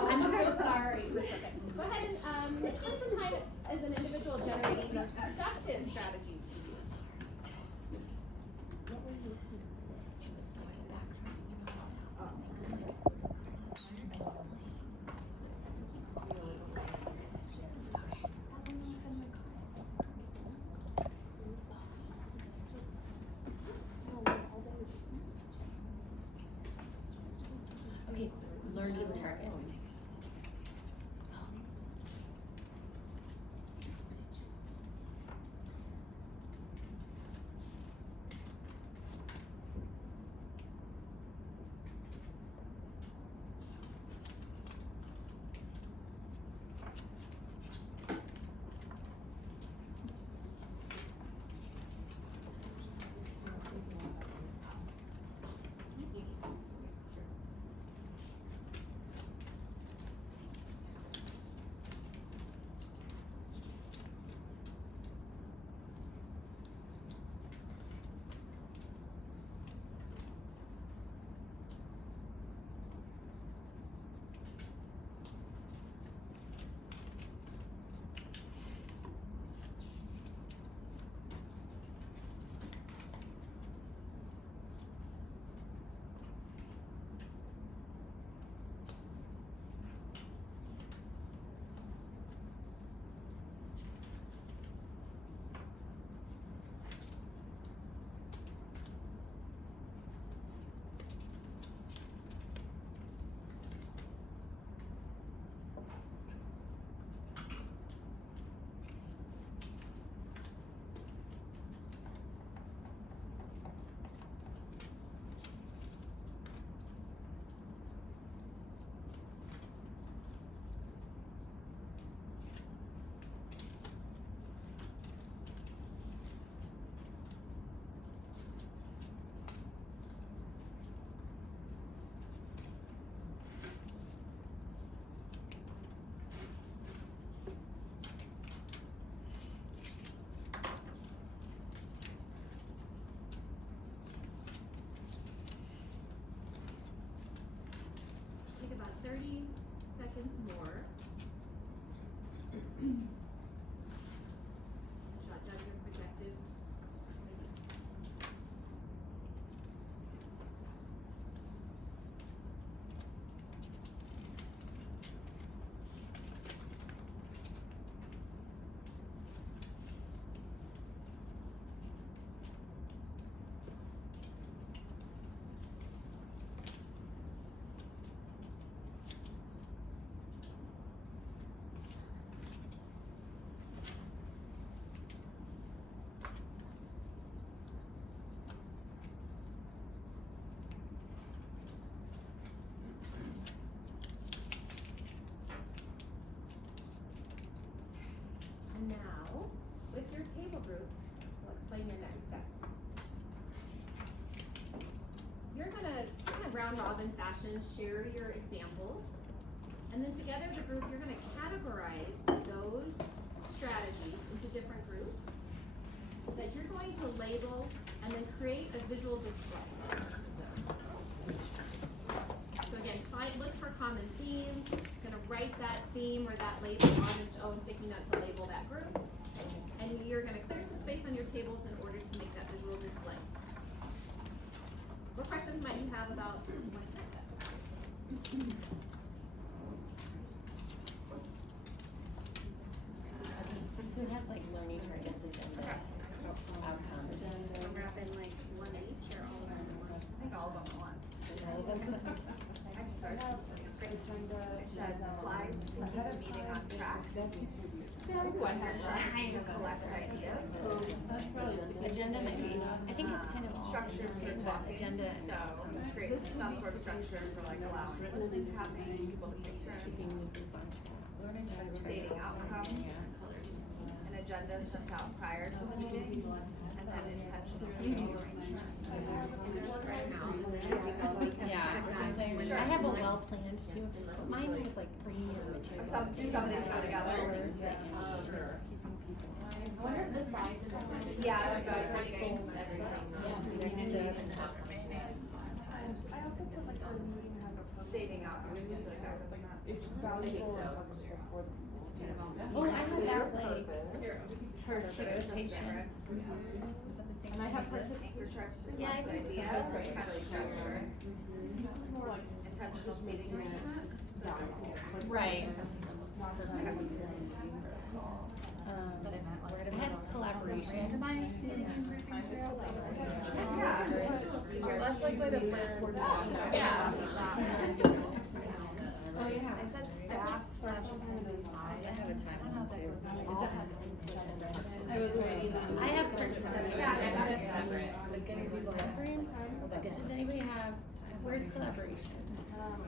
I'm so sorry. It's okay. Go ahead and spend some time as an individual generating those productive strategies to use. Okay, learning targets. seconds more. Jot down your projected points. And now, with your table groups, we'll explain your next steps. You're gonna, kind of round robin fashion, share your examples. And then together as a group, you're gonna categorize those strategies into different groups that you're going to label and then create a visual display of those. So again, look for common themes, gonna write that theme or that label on its own sticky note to label that group. And you're gonna clear some space on your tables in order to make that visual display. What questions might you have about what's next? Who has like learning targets, agenda, outcomes? Wrap in like one each or all of them at once? I think all of them at once. All of them? I can start. It said slides to keep the meeting on track. So what trying to collect ideas. Agenda might be, I think it's kind of all. Structures for talking. Agenda and. So create some sort of structure for like allowing listening to happen, people to take turns, stating outcomes, an agenda sent out prior to the meeting, and then intentional meeting arrangements. Yeah, I have a well planned too. Mine was like bringing your materials. Some of these go together. I wonder if the slides and the Yeah, that's what I was thinking. I also feel like our meeting has a purpose. Stating outcomes. It's valuable and purposeful for the students. Oh, I have that like participation. And I have participant charts for Yeah, I think ideas, professor. or kind of structure, This is more like intentional seating arrangements. Right. I had collaboration. Yeah. less likely to learn. Yeah. Oh, yeah, I said staff /attendant. I have a time limit too. I was waiting on. I have participation. Yeah. Does anybody have, where's collaboration?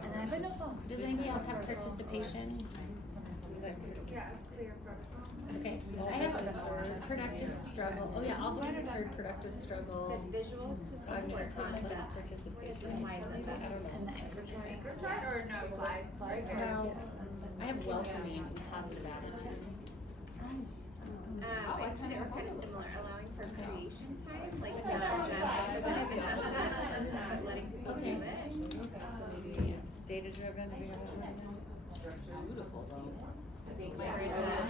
And then, does anybody else have participation? Yeah, clear protocol. Okay, I have a productive struggle. Oh yeah, all those are productive struggle. Said visuals to support concepts. The slides and the anchor chart. Anchor chart or no slides? Right there. No. I have welcoming and positive attitudes. Actually, they were kind of similar, allowing for creation time, like not just presenting the concept, but letting people do it. Data driven. Where is that?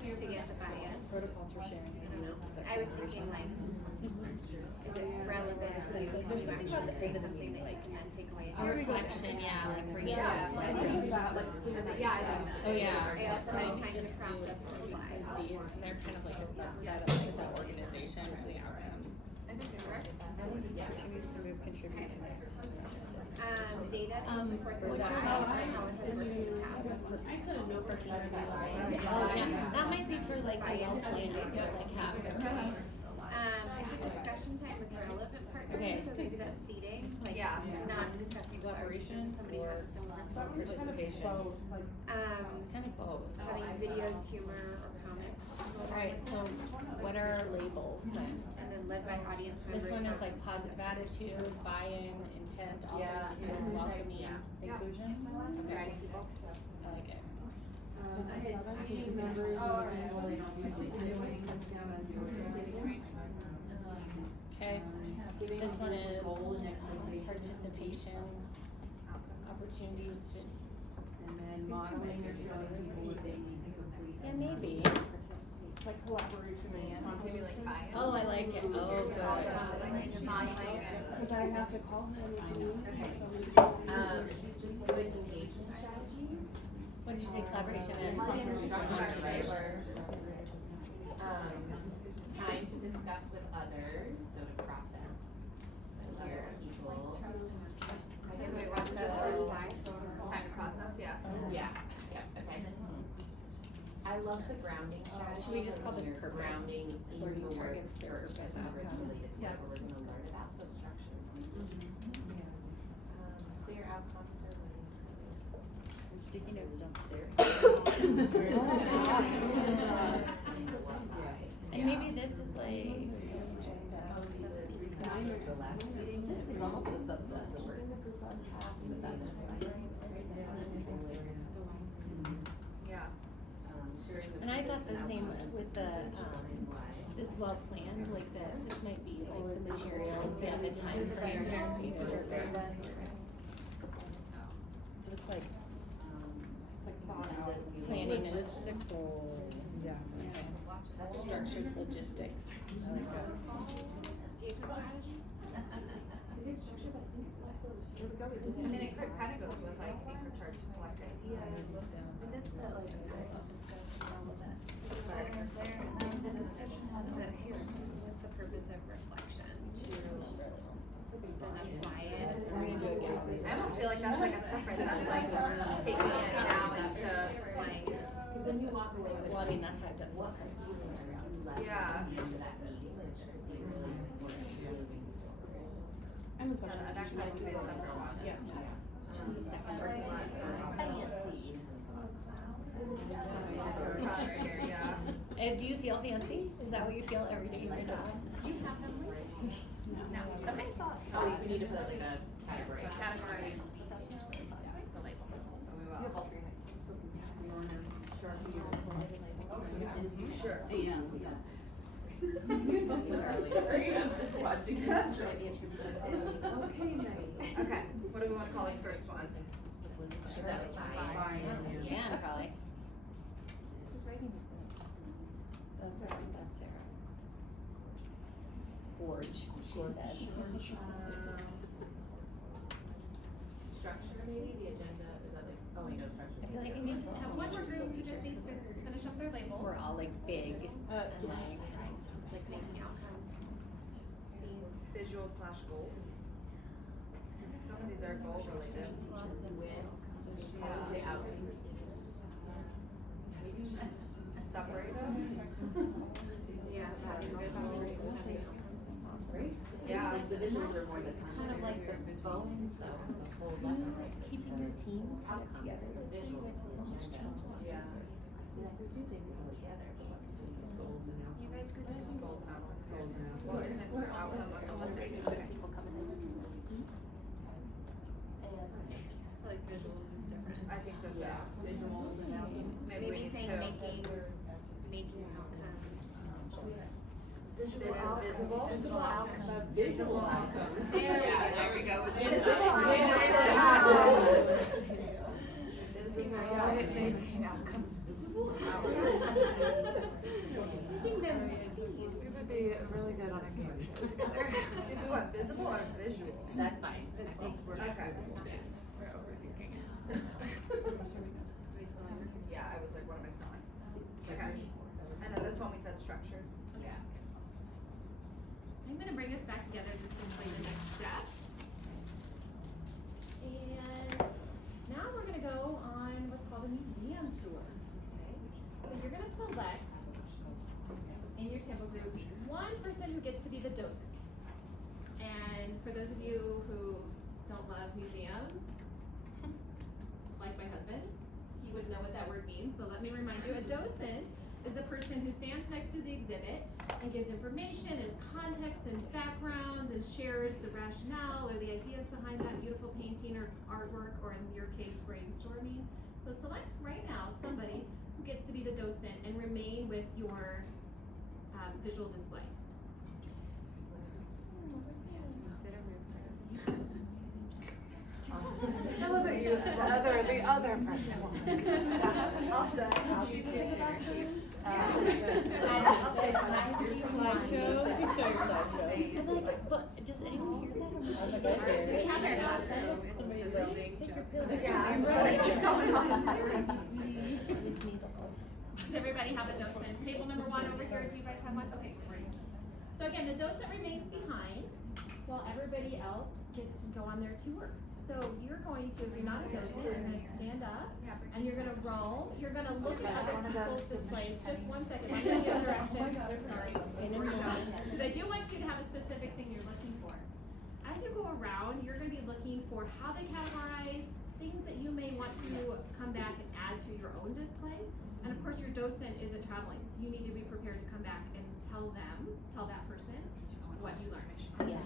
To get the buy-in. Protocols for sharing. I was thinking like, is it relevant to you? Can you actually create something that you can then take away? A reflection, yeah, like bring it to Yeah. life. Yeah, I think that. Oh yeah. I also had time to Just do process or apply. these, and they're kind of like a subset of like the organization or the outcomes. I think they were. Opportunities to move, contribute. Data to Um, support the what's your buy-in, house? how it has worked in the past. I put a no for sure. Oh yeah, that might be for like the well planned, like half. I said discussion time with relevant partners, Okay. so maybe that's seating, like Yeah. not discussing collaboration, somebody has a similar Participation. Kind of both. having videos, humor, or comics. Alright, so what are our labels then? And then led by audience members. This one is or like positive attitude, buy-in, intent, all those is welcoming, Inclusion. okay. I like it. Team members. Okay, this one is participation, opportunities to And then modeling or showing people what they need to complete. Yeah, maybe. Like collaboration and Maybe like content. buy-in. Oh, I like it. Oh, good. Cause I have to call him if he needs Just good engagement strategies. What did you say, collaboration and? Structure, right? Time to discuss with others, so to process. Other people. Wait, what's that word? Why? Time to process, yeah. Yeah, okay. I love the grounding strategy. Should we just call this purpose? Grounding in Learning the word targets, purpose, purpose, however it's outcome. related to what we're gonna learn about, so structure. Clear outcomes or learning targets. Sticky notes don't stare. And maybe this is like. The last meeting, this is almost a subset, the word. Yeah. And I thought the same with the, this well planned, like this might be like the materials, yeah, the time frame. So it's like planning and Yeah. structured logistics. And then it kind of goes with like think or charge to collect ideas. What's the purpose of reflection? To then apply it. We're gonna do a gallery. I almost feel like that's like a separate, that's like taking it now into like. Well, I mean, that's how I've done swap cards before. Yeah. I'm a special That education. has to be a separate one. Yeah. She's a second grade. Fancy. Do you feel fancy? Is that what you feel every day in your job? Do you have them? No. Okay. Oh, we need to put like a category. Category. The label. You have all three high schools. Sure. Yeah. Okay, what do we wanna call this first one? Buy-in. Yeah, probably. Who's writing these things? That's Sarah. Forge, she says. Structure maybe, the agenda, is that like, oh wait, no, structure. I feel like I need to Have one more group who just needs to finish up their labels. We're all like big and like. It's like making outcomes. See. Visual slash goals. Some of these are goal related. The outcomes. Separate them. Yeah, having outcomes. Yeah. The visuals are more the Kind of like the bones though, of the whole lesson, like keeping your team put together. This is you guys had so much trust. Yeah. You guys could do Goals now. Well, isn't it for outcome unless they do it? People coming in. like visuals is different. I think so, yeah. Visuals and outcomes. Maybe we Maybe need saying to. making outcomes. Visible. Visible outcomes. Visible outcomes. There we go. Visible be really good on a game show together. Did we want visible or visual? That's fine. Okay. We're overthinking it. Yeah, I was like, what am I smelling? Okay. And then this one we said structures. Okay. I'm gonna bring us back together just to explain the next step. And now we're gonna go on what's called a museum tour. Okay? So you're gonna select in your tempo groups one person who gets to be the docent. And for those of you who don't love museums, like my husband, he would know what that word means, so let me remind you, a docent is the person who stands next to the exhibit and gives information and context and backgrounds and shares the rationale or the ideas behind that beautiful painting or artwork, or in your case, brainstorming. So select right now somebody who gets to be the docent and remain with your visual display. Sit or move. I love that you The other pregnant woman. She's just Slideshow, you can show your slideshow. I was like, but does anyone hear that? We have a docent. Does everybody have a docent? Table number 1 over here, do you guys have one? Okay. So again, the docent remains behind while everybody else gets to go on their tour. So you're going to, if you're not a docent, you're gonna stand up and you're gonna roll. You're gonna look at other people's displays. Just one second, I'm gonna give directions. Sorry. Because I do want you to have a specific thing you're looking for. As you go around, you're gonna be looking for how they categorize, things that you may want to come back and add to your own display. And of course, your docent isn't traveling, so you need to be prepared to come back and tell that person what you learned. Yeah.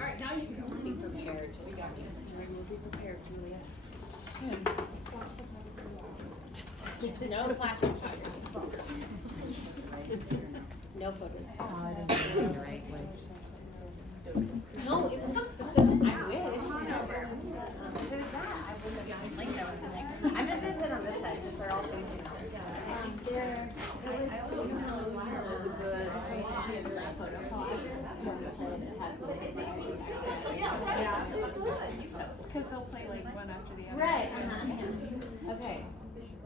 All right, now you can go. Be prepared. We got you. Be prepared, Julia. No flash photography. No photos. No, it was, I wish. I'm just gonna sit on this side because they're all facing us. Yeah, because they'll play like one after the other. Right, okay,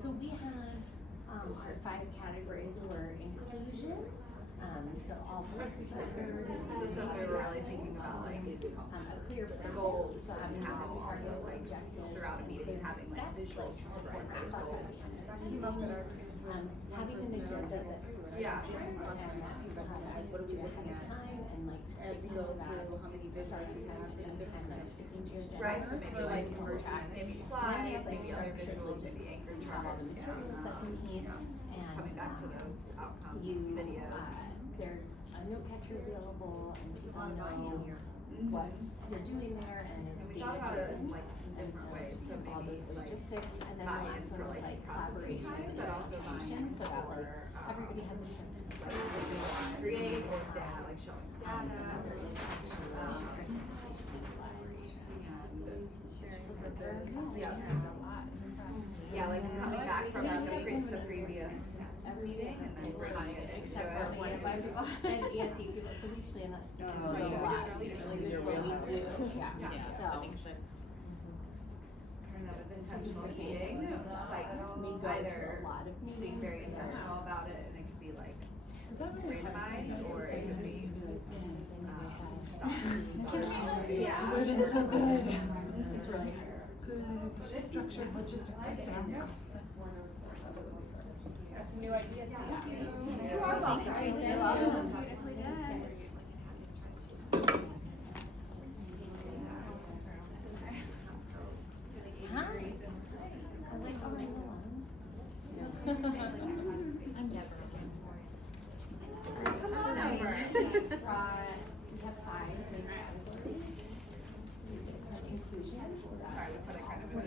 so we had, our 5 categories were inclusion, so all voices are heard. So stuff we were really thinking about, like, A clear goals, so and having how a target also, like, objective. throughout a meeting, having, like, visuals to support those goals. Having an agenda that's. Yeah. And that people have access to ahead of time and like sticking to that. how many visuals Starting we have to and different and sticking to your agenda. Right, so maybe like more tags, maybe slides, maybe other structured visuals, logistics. maybe anchor You have all the charts. materials that we need and. Coming back to those outcomes, You, videos. There's a note catcher available and people know what you're doing there and it's We thought about it as data-driven. like some And different so ways, just so all maybe those like logistics and then the buy-in last for one was like like processing collaboration time, and but also communication buy-in so that for, like everybody has a chance to be create or data, like showing and data. there is actual participation and collaboration. Yeah. Yeah, like coming back from the previous meeting and then bringing it into Except for one of my people and ENT people, so we usually end up doing a lot. We do, Yeah, so. that makes sense. Turn that an intentional meeting, like Me go to either a lot of being meetings. very intentional about it and it could be like Is that really randomized or it could be Yeah, which is so good. It's really hard. Good, structured, logistic breakdown. Got some new ideas. Thank you. You are welcome. You're welcome. Huh? I was like, oh, no. I'm never again. Come on over. We have 5 main categories. Inclusion, so that. Sorry, we put it kind of in a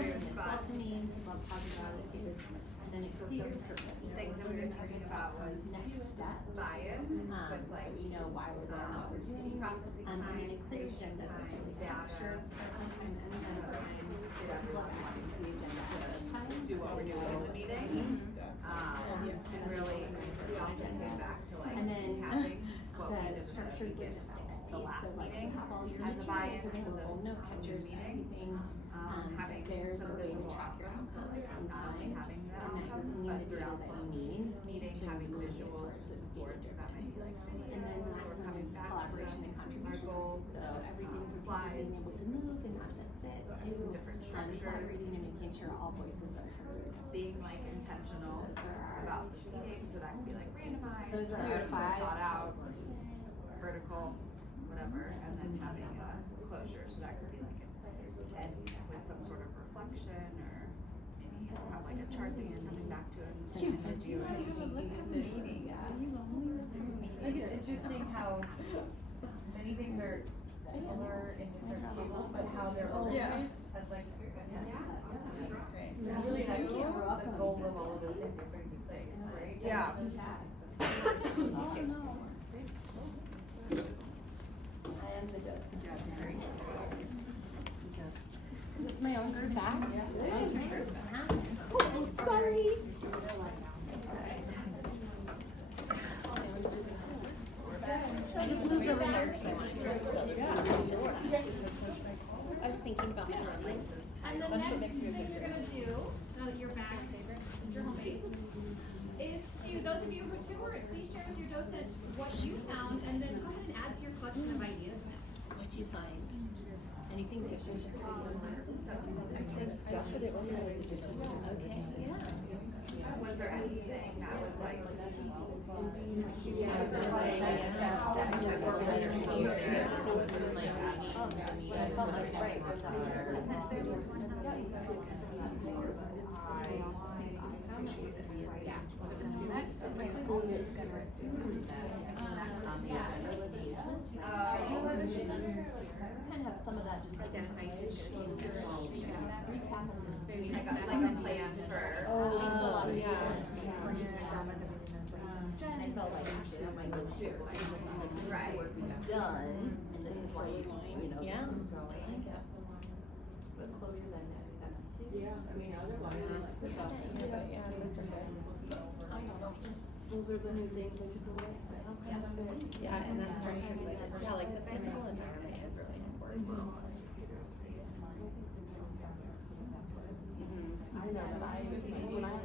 weird spot. Welcoming, love positive attitude, and then it goes over purpose. Things that we were talking about was Next steps. buy-in, with like We know why we're doing what we're doing. processing And time, then a clear station agenda that's time, really data. structured, start on time, and end time. People have access to the agenda ahead of time. do what we're doing in the meeting. And really, we also came back to like And then having what we the did structured in logistics the piece, last so like meeting you have all your as a buy-in materials to available, this note catchers, meeting. everything. Having There's some a way to visual track your outcomes, so outcomes like in not only time, having the and then outcomes, you but need the data throughout that the you need meeting, to having move it visuals forward, to so it's support, so that may be like. And then the last one is collaboration and contributions. goals, So everything from slides, being able to move and not just sit to different structures. collaborating and making sure all voices are heard. Being like intentional about the seating, so that can be like randomized, Those are or our 5. thought out, vertical, whatever, and then having a closure, so that could be like an end with some sort of reflection, or maybe have like a chart that you're coming back to and reviewing. Like it's interesting how many things are similar in different tables, but how they're organized as like right. It's really nice to have the goal of all of those in different places, right? Yeah. I am the docent. Yeah, it's very This is my own group I just moved over there because I wanted to go to the I was thinking about my roommates. And the next thing you're gonna do, now that you're back, your home base, is to, those of you who toured, please share with your docent what you found, and then go ahead and add to your collection of ideas now. What'd you find? Anything different? Same stuff, but it only has a different. Okay. Was there anything that was like? Kind of have some of that just Identifying who's gonna teach your role. recap them. Maybe like a plan for. And I felt like actually I might go here. Right. Done, and this is why you know, Yeah. keep going. But close the next steps too. Yeah, I mean, otherwise, it's like, Those are the new things I took away. Yeah, and that's starting to relate. Yeah, like the physical environment is really important. I know that when I was.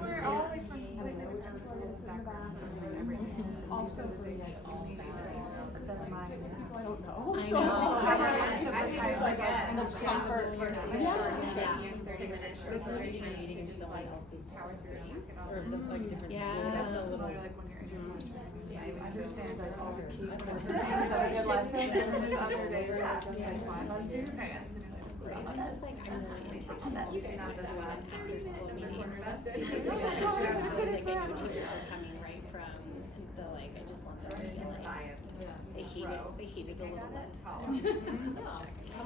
we're all like, pencil in the back and everything. Also for like, but then my, people I don't know. I know. I think it's like a comfort versus taking you 30 minutes or 30 time to just like power through these. Or is it like different? Yeah. That's a little. yeah, I understand like all the key things that I get lesson and then there's other days that just like one lesson. I'm just like, I'm really into You can have this one after school meeting. corner Like I know teachers are coming right from, and so like, I just want them to feel like they hate it a little less. Come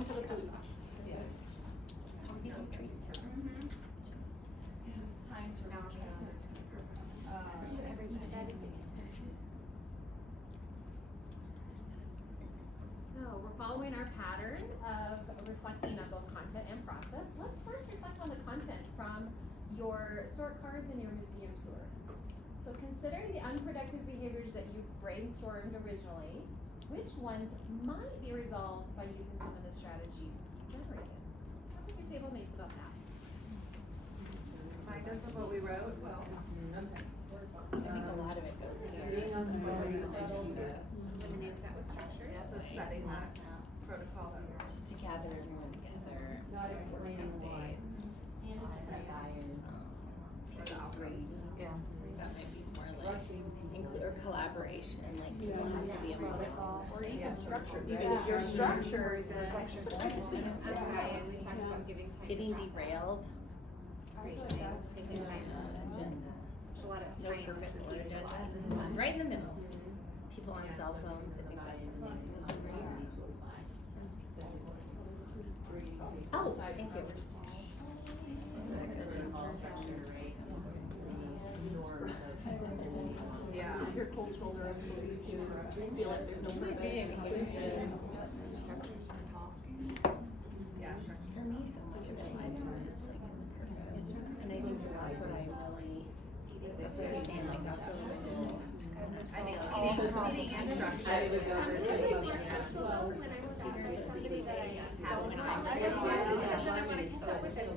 for the food. Healthy treats. Time to So we're following our pattern of reflecting on both content and process. Let's first reflect on the content from your sort cards and your museum tour. So considering the unproductive behaviors that you brainstormed originally, which ones might be resolved by using some of the strategies generated? Talk with your table mates about that. Remind us of what we wrote. Well, I think a lot of it goes here. eliminate that was structured. So studying that protocol. Just to gather everyone together. Not explaining why. Or the outbreak. Yeah. That might be more like or collaboration, like people have to be involved. Or even structured, even if you're structured, the and we talked about giving time. Getting to process. derailed. Great things, taking time. Agenda. There's a lot of No time. purpose or to agenda. keep Right in the middle. People on cell phones, I think that's the same. Oh, thank you. Yeah. Your cold shoulder of movies who feel like there's no purpose. Yeah, sure. For me, so much of it lies in this, like, purpose. And I think that's what I really, that's what I'm saying, like, that's really what I think seating and structure. I would go over Sometimes to I feel comfortable when I was talking with somebody that I have when an I'm office on with, the because then I want to catch up with them.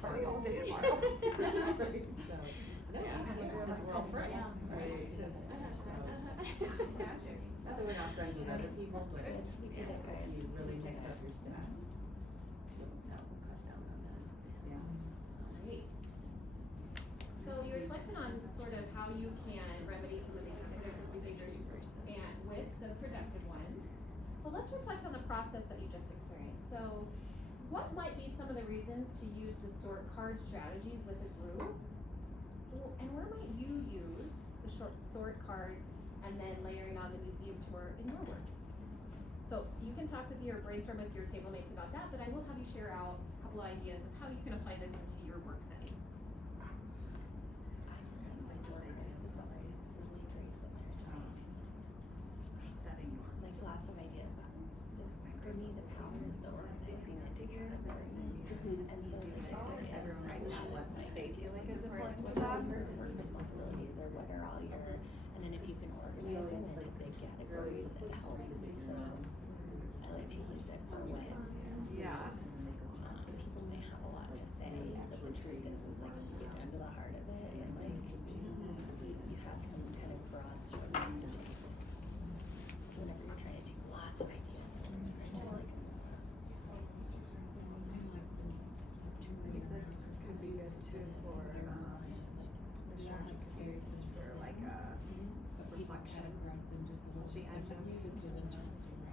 Sorry, I'll see you tomorrow. Not that we're not friends with other people, but We did it with. you really mix up your staff. No, we'll cut down on that. Yeah. So you reflected on sort of how you can remedy some of these unproductive behaviors and with the productive ones. Well, let's reflect on the process that you just experienced. So what might be some of the reasons to use the sort card strategy with a group? And where might you use the sort card and then layering on the museum tour in your work? So you can talk with your brainstorm with your table mates about that, but I will have you share out a couple ideas of how you can apply this into your work setting. Like lots of ideas, but for me, the power is the organizing it together. And so like everyone writes out what they do like as a part categories, it helps. So I like to use it for when Yeah. people may have a lot to say, but the truth is like you get down to the heart of it, and like you have some kind of broad strokes you can take. So whenever you're trying to take lots of ideas and trying to like. This could be good too for, for like a reflection, the end of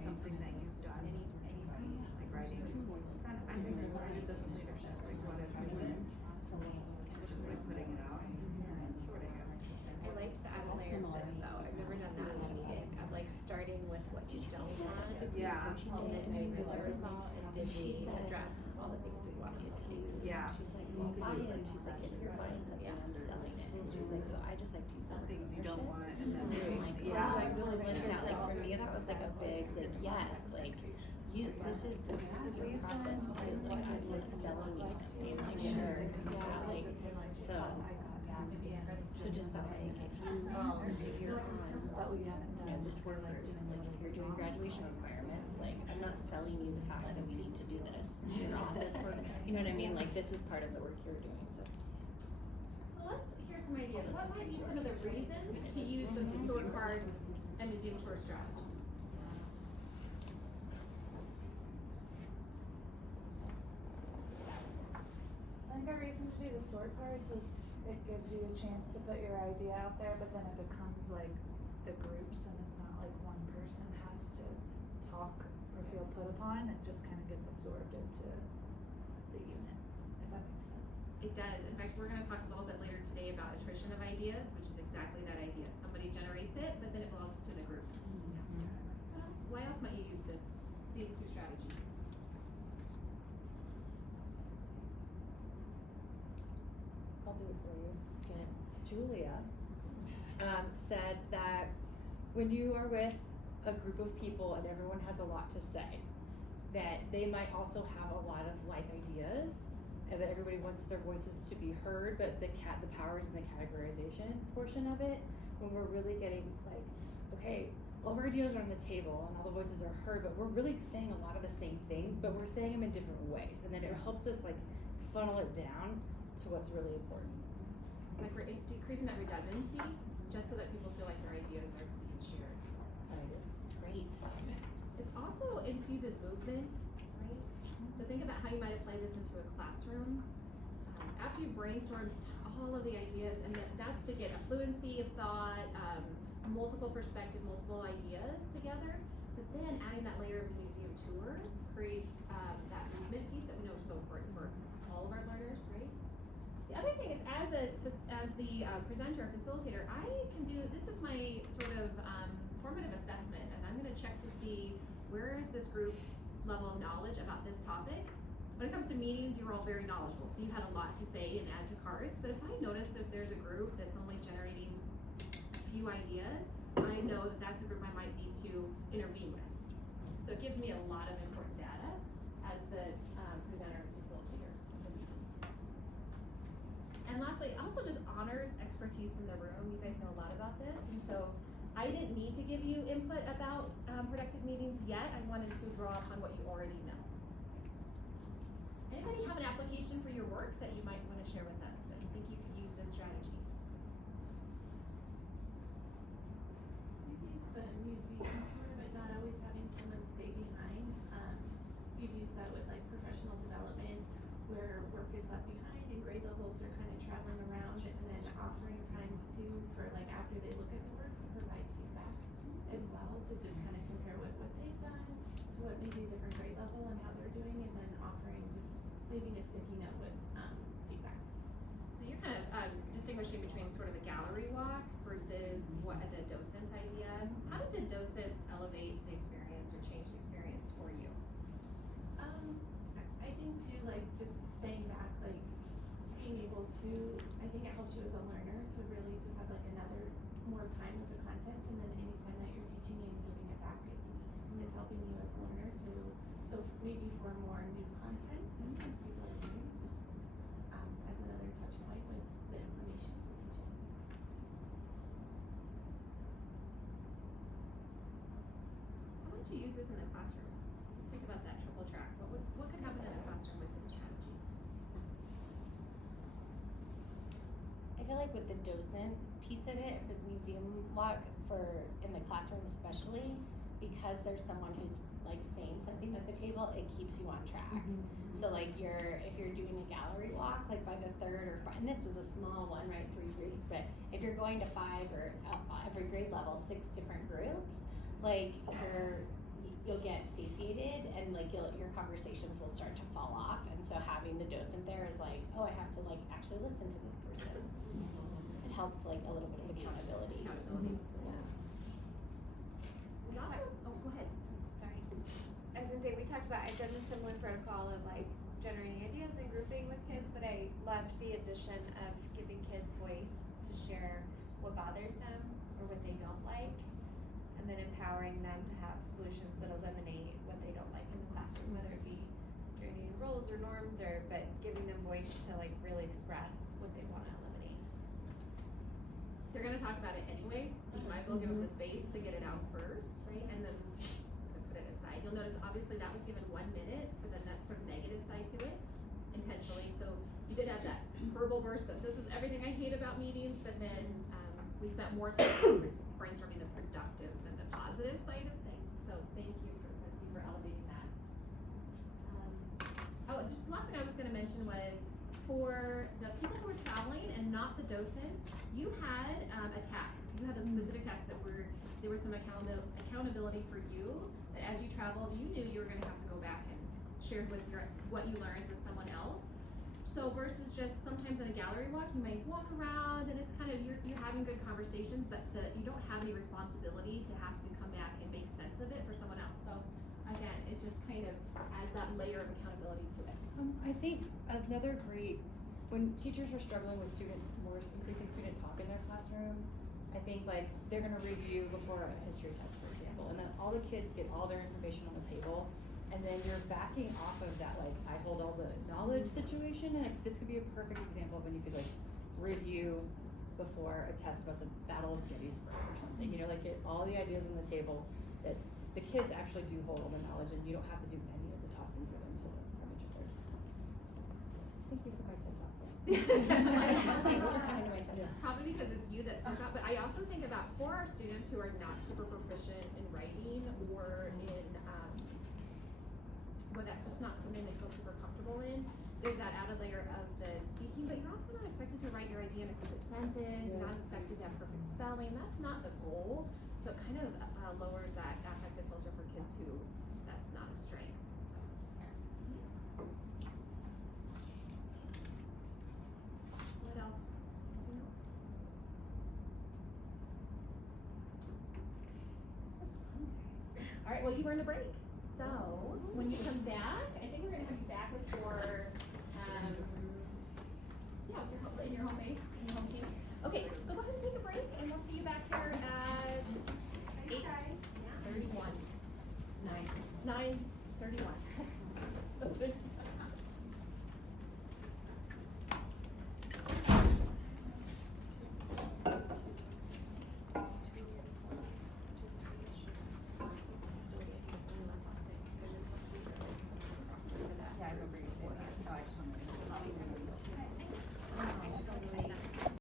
something that you've done, like writing. I think it doesn't leadership, like what have you been, just like putting it out and sorting it. I liked the added layer of this though. I've never done that in a meeting. Of like starting with what you don't want. Yeah. And then doing this protocol and did she address all the things we wanted to do. Yeah. She's like, well, she's like, if your mind's up, I'm selling it. And she's like, so I just like do some Things you don't want and then And like, yeah. oh, like really like that. Like for me, that was like a big, like, yes, like you. This is your process too. Like I'm like selling you something. Like sure, yeah, like so. So just that like if you're on, you know, this work, like if you're doing graduation requirements, like I'm not selling you the fact that we need to do this. You're on this work. You know what I mean? Like this is part of the work you're doing. So. So let's hear some ideas. What might be some of the reasons to use the sort cards and the Zoom tour strategy? I think a reason to do the sort cards is it gives you a chance to put your idea out there, but then it becomes like the groups and it's not like one person has to talk or feel put upon. It just kind of gets absorbed into the unit, if that makes sense. It does. In fact, we're going to talk a little bit later today about attrition of ideas, which is exactly that idea. Somebody generates it, but then it belongs to the group. What else? Why else might you use these two strategies? I'll do it for you. Good. Julia said that when you are with a group of people and everyone has a lot to say, that they might also have a lot of like ideas, and that everybody wants their voices to be heard, but the powers in the categorization portion of it, when we're really getting like, okay, all of our ideas are on the table and all the voices are heard, but we're really saying a lot of the same things, but we're saying them in different ways, and then it helps us like funnel it down to what's really important. It's like we're decreasing that redundancy, just so that people feel like their ideas are being shared. Great. It also infuses movement, right? So think about how you might apply this into a classroom. After you brainstorm all of the ideas, and that's to get a fluency of thought, multiple perspective, multiple ideas together, but then adding that layer of the museum tour creates that movement piece that we know is so important for all of our learners, right? The other thing is, as the presenter or facilitator, I can do, this is my sort of formative assessment, and I'm gonna check to see where is this group's level of knowledge about this topic. When it comes to meetings, you're all very knowledgeable, so you had a lot to say and add to cards, but if I notice that there's a group that's only generating a few ideas, I know that that's a group I might need to intervene with. So it gives me a lot of important data as the presenter and facilitator of the meeting. And lastly, it also just honors expertise in the room. You guys know a lot about this, and so I didn't need to give you input about productive meetings yet. I wanted to draw upon what you already know. Anybody have an application for your work that you might want to share with us that you think you could use this strategy? We've used the museum tour, but not always having someone stay behind. You've used that with like professional development, where work is left behind and grade levels are kind of traveling around, and then offering times too for like after they look at the work to provide feedback as well, to just kind of compare what they've done to what maybe a different grade level and how they're doing, and then offering just leaving a sticky note with feedback. So you're kind of distinguishing between sort of a gallery walk versus what the docent idea. How did the docent elevate the experience or change the experience for you? I think too, like just staying back, like being able to, I think it helps you as a learner to really just have like another more time with the content, and then anytime that you're teaching and giving it back, I think it's helping you as a learner to, so maybe for more new content, as people are doing, it's just as another touch point with the information to teaching. to use this in the classroom? Think about that triple track. What could happen in the classroom with this strategy? I feel like with the docent piece of it, for the museum walk, for in the classroom especially, because there's someone who's like saying something at the table, it keeps you on track. So like if you're doing a gallery walk, like by the third or and this was a small one, right, 3 groups, but if you're going to 5 or every grade level, 6 different groups, like you'll get satiated and like your conversations will start to fall off. And so having the docent there is like, oh, I have to like actually listen to this person. It helps like a little bit of accountability. Yeah. We also, oh, go ahead. Sorry. I was gonna say, we talked about, I've done the similar protocol of like generating ideas and grouping with kids, but I loved the addition of giving kids voice to share what bothers them or what they don't like, and then empowering them to have solutions that eliminate what they don't like in the classroom, whether it be creating roles or norms but giving them voice to like really express what they wanna eliminate. They're gonna talk about it anyway, so you might as well give them the space to get it out first, right? And then put it aside. You'll notice obviously that was given 1 minute for the sort of negative side to it, intentionally. So you did have that verbal burst of this is everything I hate about meetings, but then we spent more time brainstorming the productive and the positive side of things. So thank you for elevating that. Just the last thing I was gonna mention was for the people who were traveling and not the docents, you had a task. You had a specific task that there was some accountability for you, that as you traveled, you knew you were gonna have to go back and share what you learned with someone else. So versus just sometimes in a gallery walk, you might walk around and it's kind of, you're having good conversations, but you don't have any responsibility to have to come back and make sense of it for someone else. So again, it just kind of adds that layer of accountability to it. I think another great, when teachers are struggling with increasing student talk in their classroom, I think like they're gonna review before a history test, for example, and then all the kids get all their information on the table, and then you're backing off of that like I hold all the knowledge situation, and this could be a perfect example of when you could like review before a test about the Battle of Gettysburg or something, you know, like get all the ideas on the table that the kids actually do hold all the knowledge, and you don't have to do any of the talking for them to learn from each other. Thank you for my TED talk. Probably because it's you that spoke out, but I also think about for our students who are not super proficient in writing or in, well, that's just not something they feel super comfortable in. There's that added layer of the speaking, but you're also not expected to write your idea in a perfect sentence. You're not expected to have perfect spelling. That's not the goal. So it kind of lowers that affective filter for kids who that's not a strength. So. What else? Anything else? This is fun, guys. All right, well, you earned a break. So when you come back, I think we're gonna have you back with your, in your home base, in your home team. Okay, so go ahead and take a break, and we'll see you back here at 8:31. 9:31.